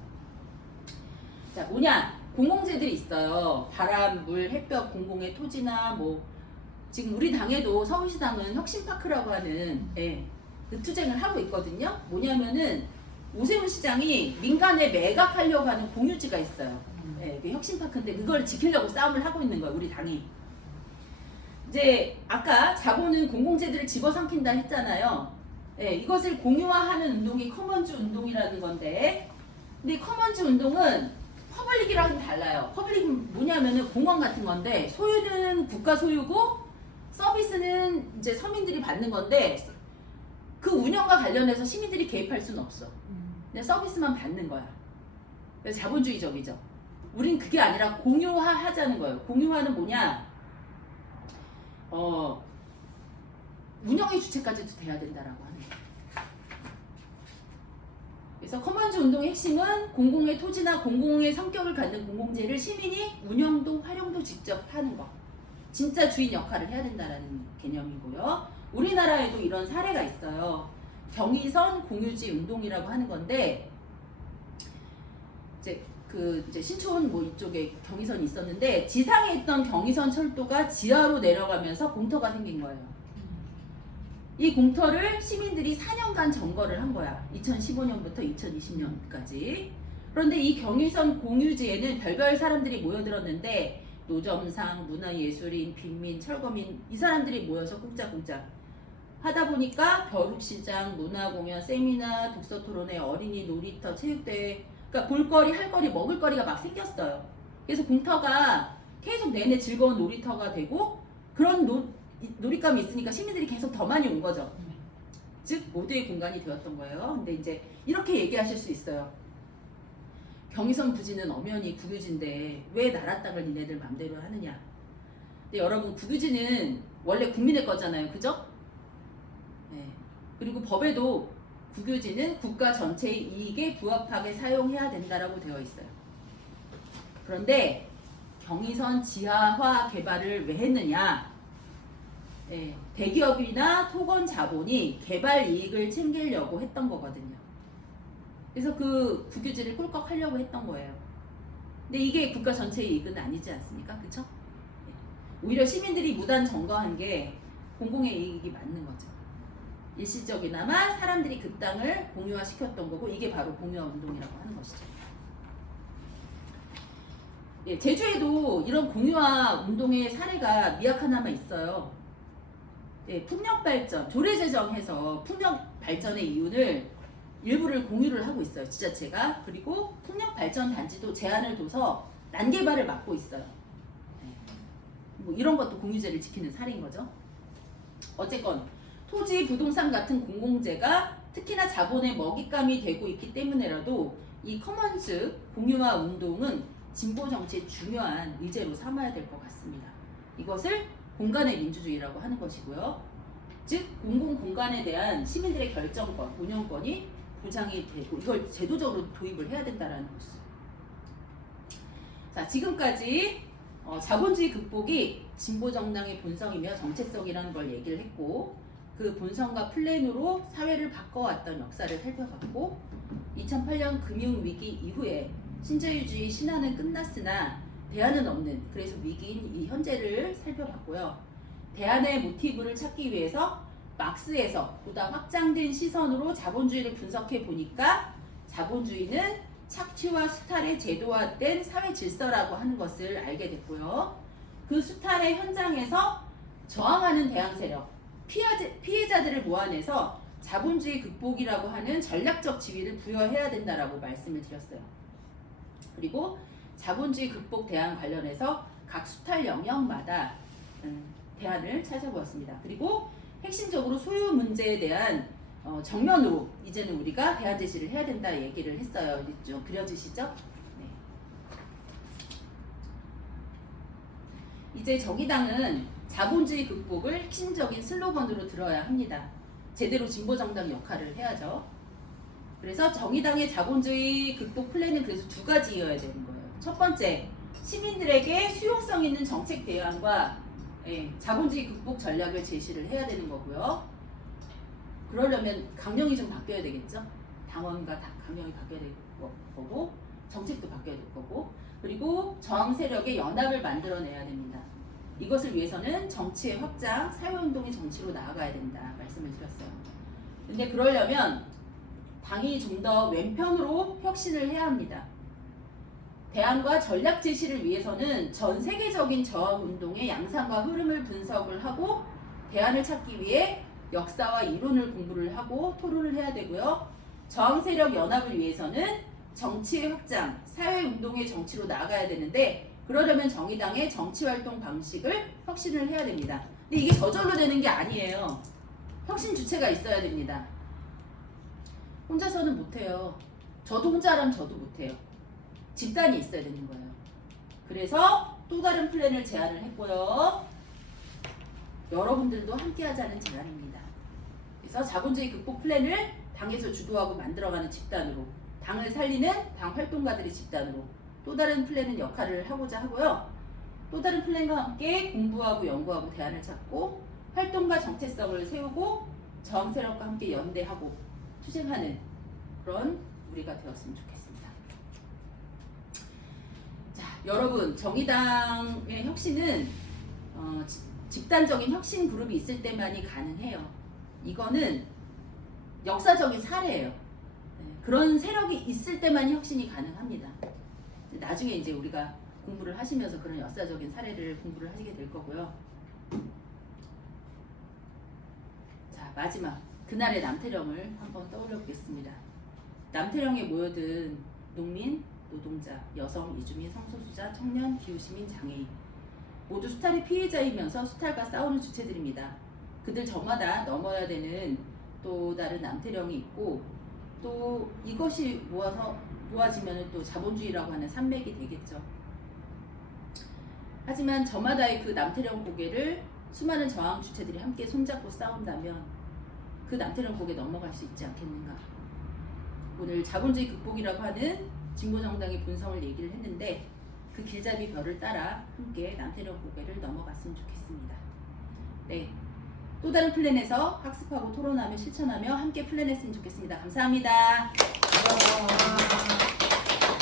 자, 뭐냐? 공공재들이 있어요. 바람, 물, 햇볕, 공공의 토지나 뭐 지금 우리 당에도 서울시당은 혁신파크라고 하는 그 투쟁을 하고 있거든요. 뭐냐면은 오세훈 시장이 민간에 매각하려고 하는 공유지가 있어요. 그 혁신파크인데 그걸 지키려고 싸움을 하고 있는 거예요. 우리 당이. 이제 아까 자본은 공공재들을 집어삼킨다 했잖아요. 이것을 공유화하는 운동이 커먼즈 운동이라는 건데 근데 커먼즈 운동은 퍼블릭이랑은 달라요. 퍼블릭은 뭐냐면은 공원 같은 건데 소유는 국가 소유고 서비스는 이제 서민들이 받는 건데 그 운영과 관련해서 시민들이 개입할 수는 없어. 근데 서비스만 받는 거야. 그래서 자본주의적이죠. 우린 그게 아니라 공유화 하자는 거예요. 공유화는 뭐냐? 운영의 주체까지도 돼야 된다라고 하는 거예요. 그래서 커먼즈 운동의 핵심은 공공의 토지나 공공의 성격을 갖는 공공재를 시민이 운영도 활용도 직접 하는 거. 진짜 주인 역할을 해야 된다라는 개념이고요. 우리나라에도 이런 사례가 있어요. 경의선 공유지 운동이라고 하는 건데 이제 신촌 뭐 이쪽에 경의선이 있었는데 지상에 있던 경의선 철도가 지하로 내려가면서 공터가 생긴 거예요. 이 공터를 시민들이 4년간 점거를 한 거야. 2015년부터 2020년까지. 그런데 이 경의선 공유지에는 별별 사람들이 모여들었는데 노점상, 문화예술인, 빈민, 철거민 이 사람들이 모여서 쿵짝쿵짝 하다 보니까 벼룩시장, 문화공연, 세미나, 독서토론회, 어린이 놀이터, 체육대회 그러니까 볼거리, 할거리, 먹을거리가 막 생겼어요. 그래서 공터가 계속 내내 즐거운 놀이터가 되고 그런 놀잇감이 있으니까 시민들이 계속 더 많이 온 거죠. 즉 모두의 공간이 되었던 거예요. 근데 이제 이렇게 얘기하실 수 있어요. 경의선 부지는 엄연히 국유지인데 왜 나라 땅을 니네들 맘대로 하느냐. 근데 여러분 국유지는 원래 국민의 거잖아요. 그죠? 그리고 법에도 국유지는 국가 전체의 이익에 부합하게 사용해야 된다라고 되어 있어요. 그런데 경의선 지하화 개발을 왜 했느냐? 대기업이나 토건 자본이 개발 이익을 챙기려고 했던 거거든요. 그래서 그 국유지를 꿀꺽 하려고 했던 거예요. 근데 이게 국가 전체의 이익은 아니지 않습니까? 그쵸? 오히려 시민들이 무단 점거한 게 공공의 이익이 맞는 거죠. 일시적이나마 사람들이 그 땅을 공유화시켰던 거고 이게 바로 공유화 운동이라고 하는 것이죠. 제주에도 이런 공유화 운동의 사례가 미약 하나만 있어요. 풍력 발전, 조례제정해서 풍력 발전의 이윤을 일부를 공유를 하고 있어요. 지자체가. 그리고 풍력 발전 단지도 제한을 둬서 난개발을 막고 있어요. 뭐 이런 것도 공유제를 지키는 사례인 거죠. 어쨌건 토지, 부동산 같은 공공재가 특히나 자본의 먹잇감이 되고 있기 때문에라도 이 커먼즈 공유화 운동은 진보 정치의 중요한 의제로 삼아야 될 것 같습니다. 이것을 공간의 민주주의라고 하는 것이고요. 즉 공공 공간에 대한 시민들의 결정권, 운영권이 보장이 되고 이걸 제도적으로 도입을 해야 된다는 것이죠. 자, 지금까지 자본주의 극복이 진보 정당의 본성이며 정체성이라는 걸 얘기를 했고 그 본성과 플랜으로 사회를 바꿔왔던 역사를 살펴봤고 2008년 금융위기 이후에 신자유주의 신화는 끝났으나 대안은 없는 그래서 위기인 이 현재를 살펴봤고요. 대안의 모티브를 찾기 위해서 막스에서 보다 확장된 시선으로 자본주의를 분석해 보니까 자본주의는 착취와 수탈의 제도화된 사회 질서라고 하는 것을 알게 됐고요. 그 수탈의 현장에서 저항하는 대항 세력, 피해자들을 모아내서 자본주의 극복이라고 하는 전략적 지위를 부여해야 된다라고 말씀을 드렸어요. 그리고 자본주의 극복 대안 관련해서 각 수탈 영역마다 대안을 찾아보았습니다. 그리고 핵심적으로 소유 문제에 대한 정면으로 이제는 우리가 대안 제시를 해야 된다 얘기를 했어요. 이제 쭉 그려지시죠? 네. 이제 정의당은 자본주의 극복을 핵심적인 슬로건으로 들어야 합니다. 제대로 진보정당 역할을 해야죠. 그래서 정의당의 자본주의 극복 플랜은 그래서 두 가지여야 되는 거예요. 첫 번째, 시민들에게 수용성 있는 정책 대안과 자본주의 극복 전략을 제시를 해야 되는 거고요. 그러려면 강령이 좀 바뀌어야 되겠죠. 당원과 강령이 바뀌어야 될 거고 정책도 바뀌어야 될 거고 그리고 저항 세력의 연합을 만들어내야 됩니다. 이것을 위해서는 정치의 확장, 사회운동의 정치로 나아가야 된다 말씀을 드렸어요. 근데 그러려면 당이 좀 더 왼편으로 혁신을 해야 합니다. 대안과 전략 제시를 위해서는 전 세계적인 저항운동의 양상과 흐름을 분석을 하고 대안을 찾기 위해 역사와 이론을 공부를 하고 토론을 해야 되고요. 저항 세력 연합을 위해서는 정치의 확장, 사회운동의 정치로 나아가야 되는데 그러려면 정의당의 정치활동 방식을 혁신을 해야 됩니다. 근데 이게 저절로 되는 게 아니에요. 혁신 주체가 있어야 됩니다. 혼자서는 못해요. 저도 혼자라면 저도 못해요. 집단이 있어야 되는 거예요. 그래서 또 다른 플랜을 제안을 했고요. 여러분들도 함께 하자는 제안입니다. 그래서 자본주의 극복 플랜을 당에서 주도하고 만들어가는 집단으로, 당을 살리는 당 활동가들의 집단으로 또 다른 플랜은 역할을 하고자 하고요. 또 다른 플랜과 함께 공부하고 연구하고 대안을 찾고 활동과 정체성을 세우고 저항 세력과 함께 연대하고 투쟁하는 그런 우리가 되었으면 좋겠습니다. 자, 여러분, 정의당의 혁신은 집단적인 혁신 그룹이 있을 때만이 가능해요. 이거는 역사적인 사례예요. 그런 세력이 있을 때만 혁신이 가능합니다. 나중에 이제 우리가 공부를 하시면서 그런 역사적인 사례를 공부를 하시게 될 거고요. 자, 마지막 그날의 남태령을 한번 떠올려 보겠습니다. 남태령에 모여든 농민, 노동자, 여성, 이주민, 성소수자, 청년, 기후시민, 장애인 모두 수탈의 피해자이면서 수탈과 싸우는 주체들입니다. 그들 저마다 넘어야 되는 또 다른 남태령이 있고 또 이것이 모아지면 또 자본주의라고 하는 산맥이 되겠죠. 하지만 저마다의 그 남태령 고개를 수많은 저항 주체들이 함께 손잡고 싸운다면 그 남태령 고개 넘어갈 수 있지 않겠는가. 오늘 자본주의 극복이라고 하는 진보정당의 본성을 얘기를 했는데 그 길잡이 별을 따라 함께 남태령 고개를 넘어갔으면 좋겠습니다. 네, 또 다른 플랜에서 학습하고 토론하며 실천하며 함께 플랜했으면 좋겠습니다. 감사합니다.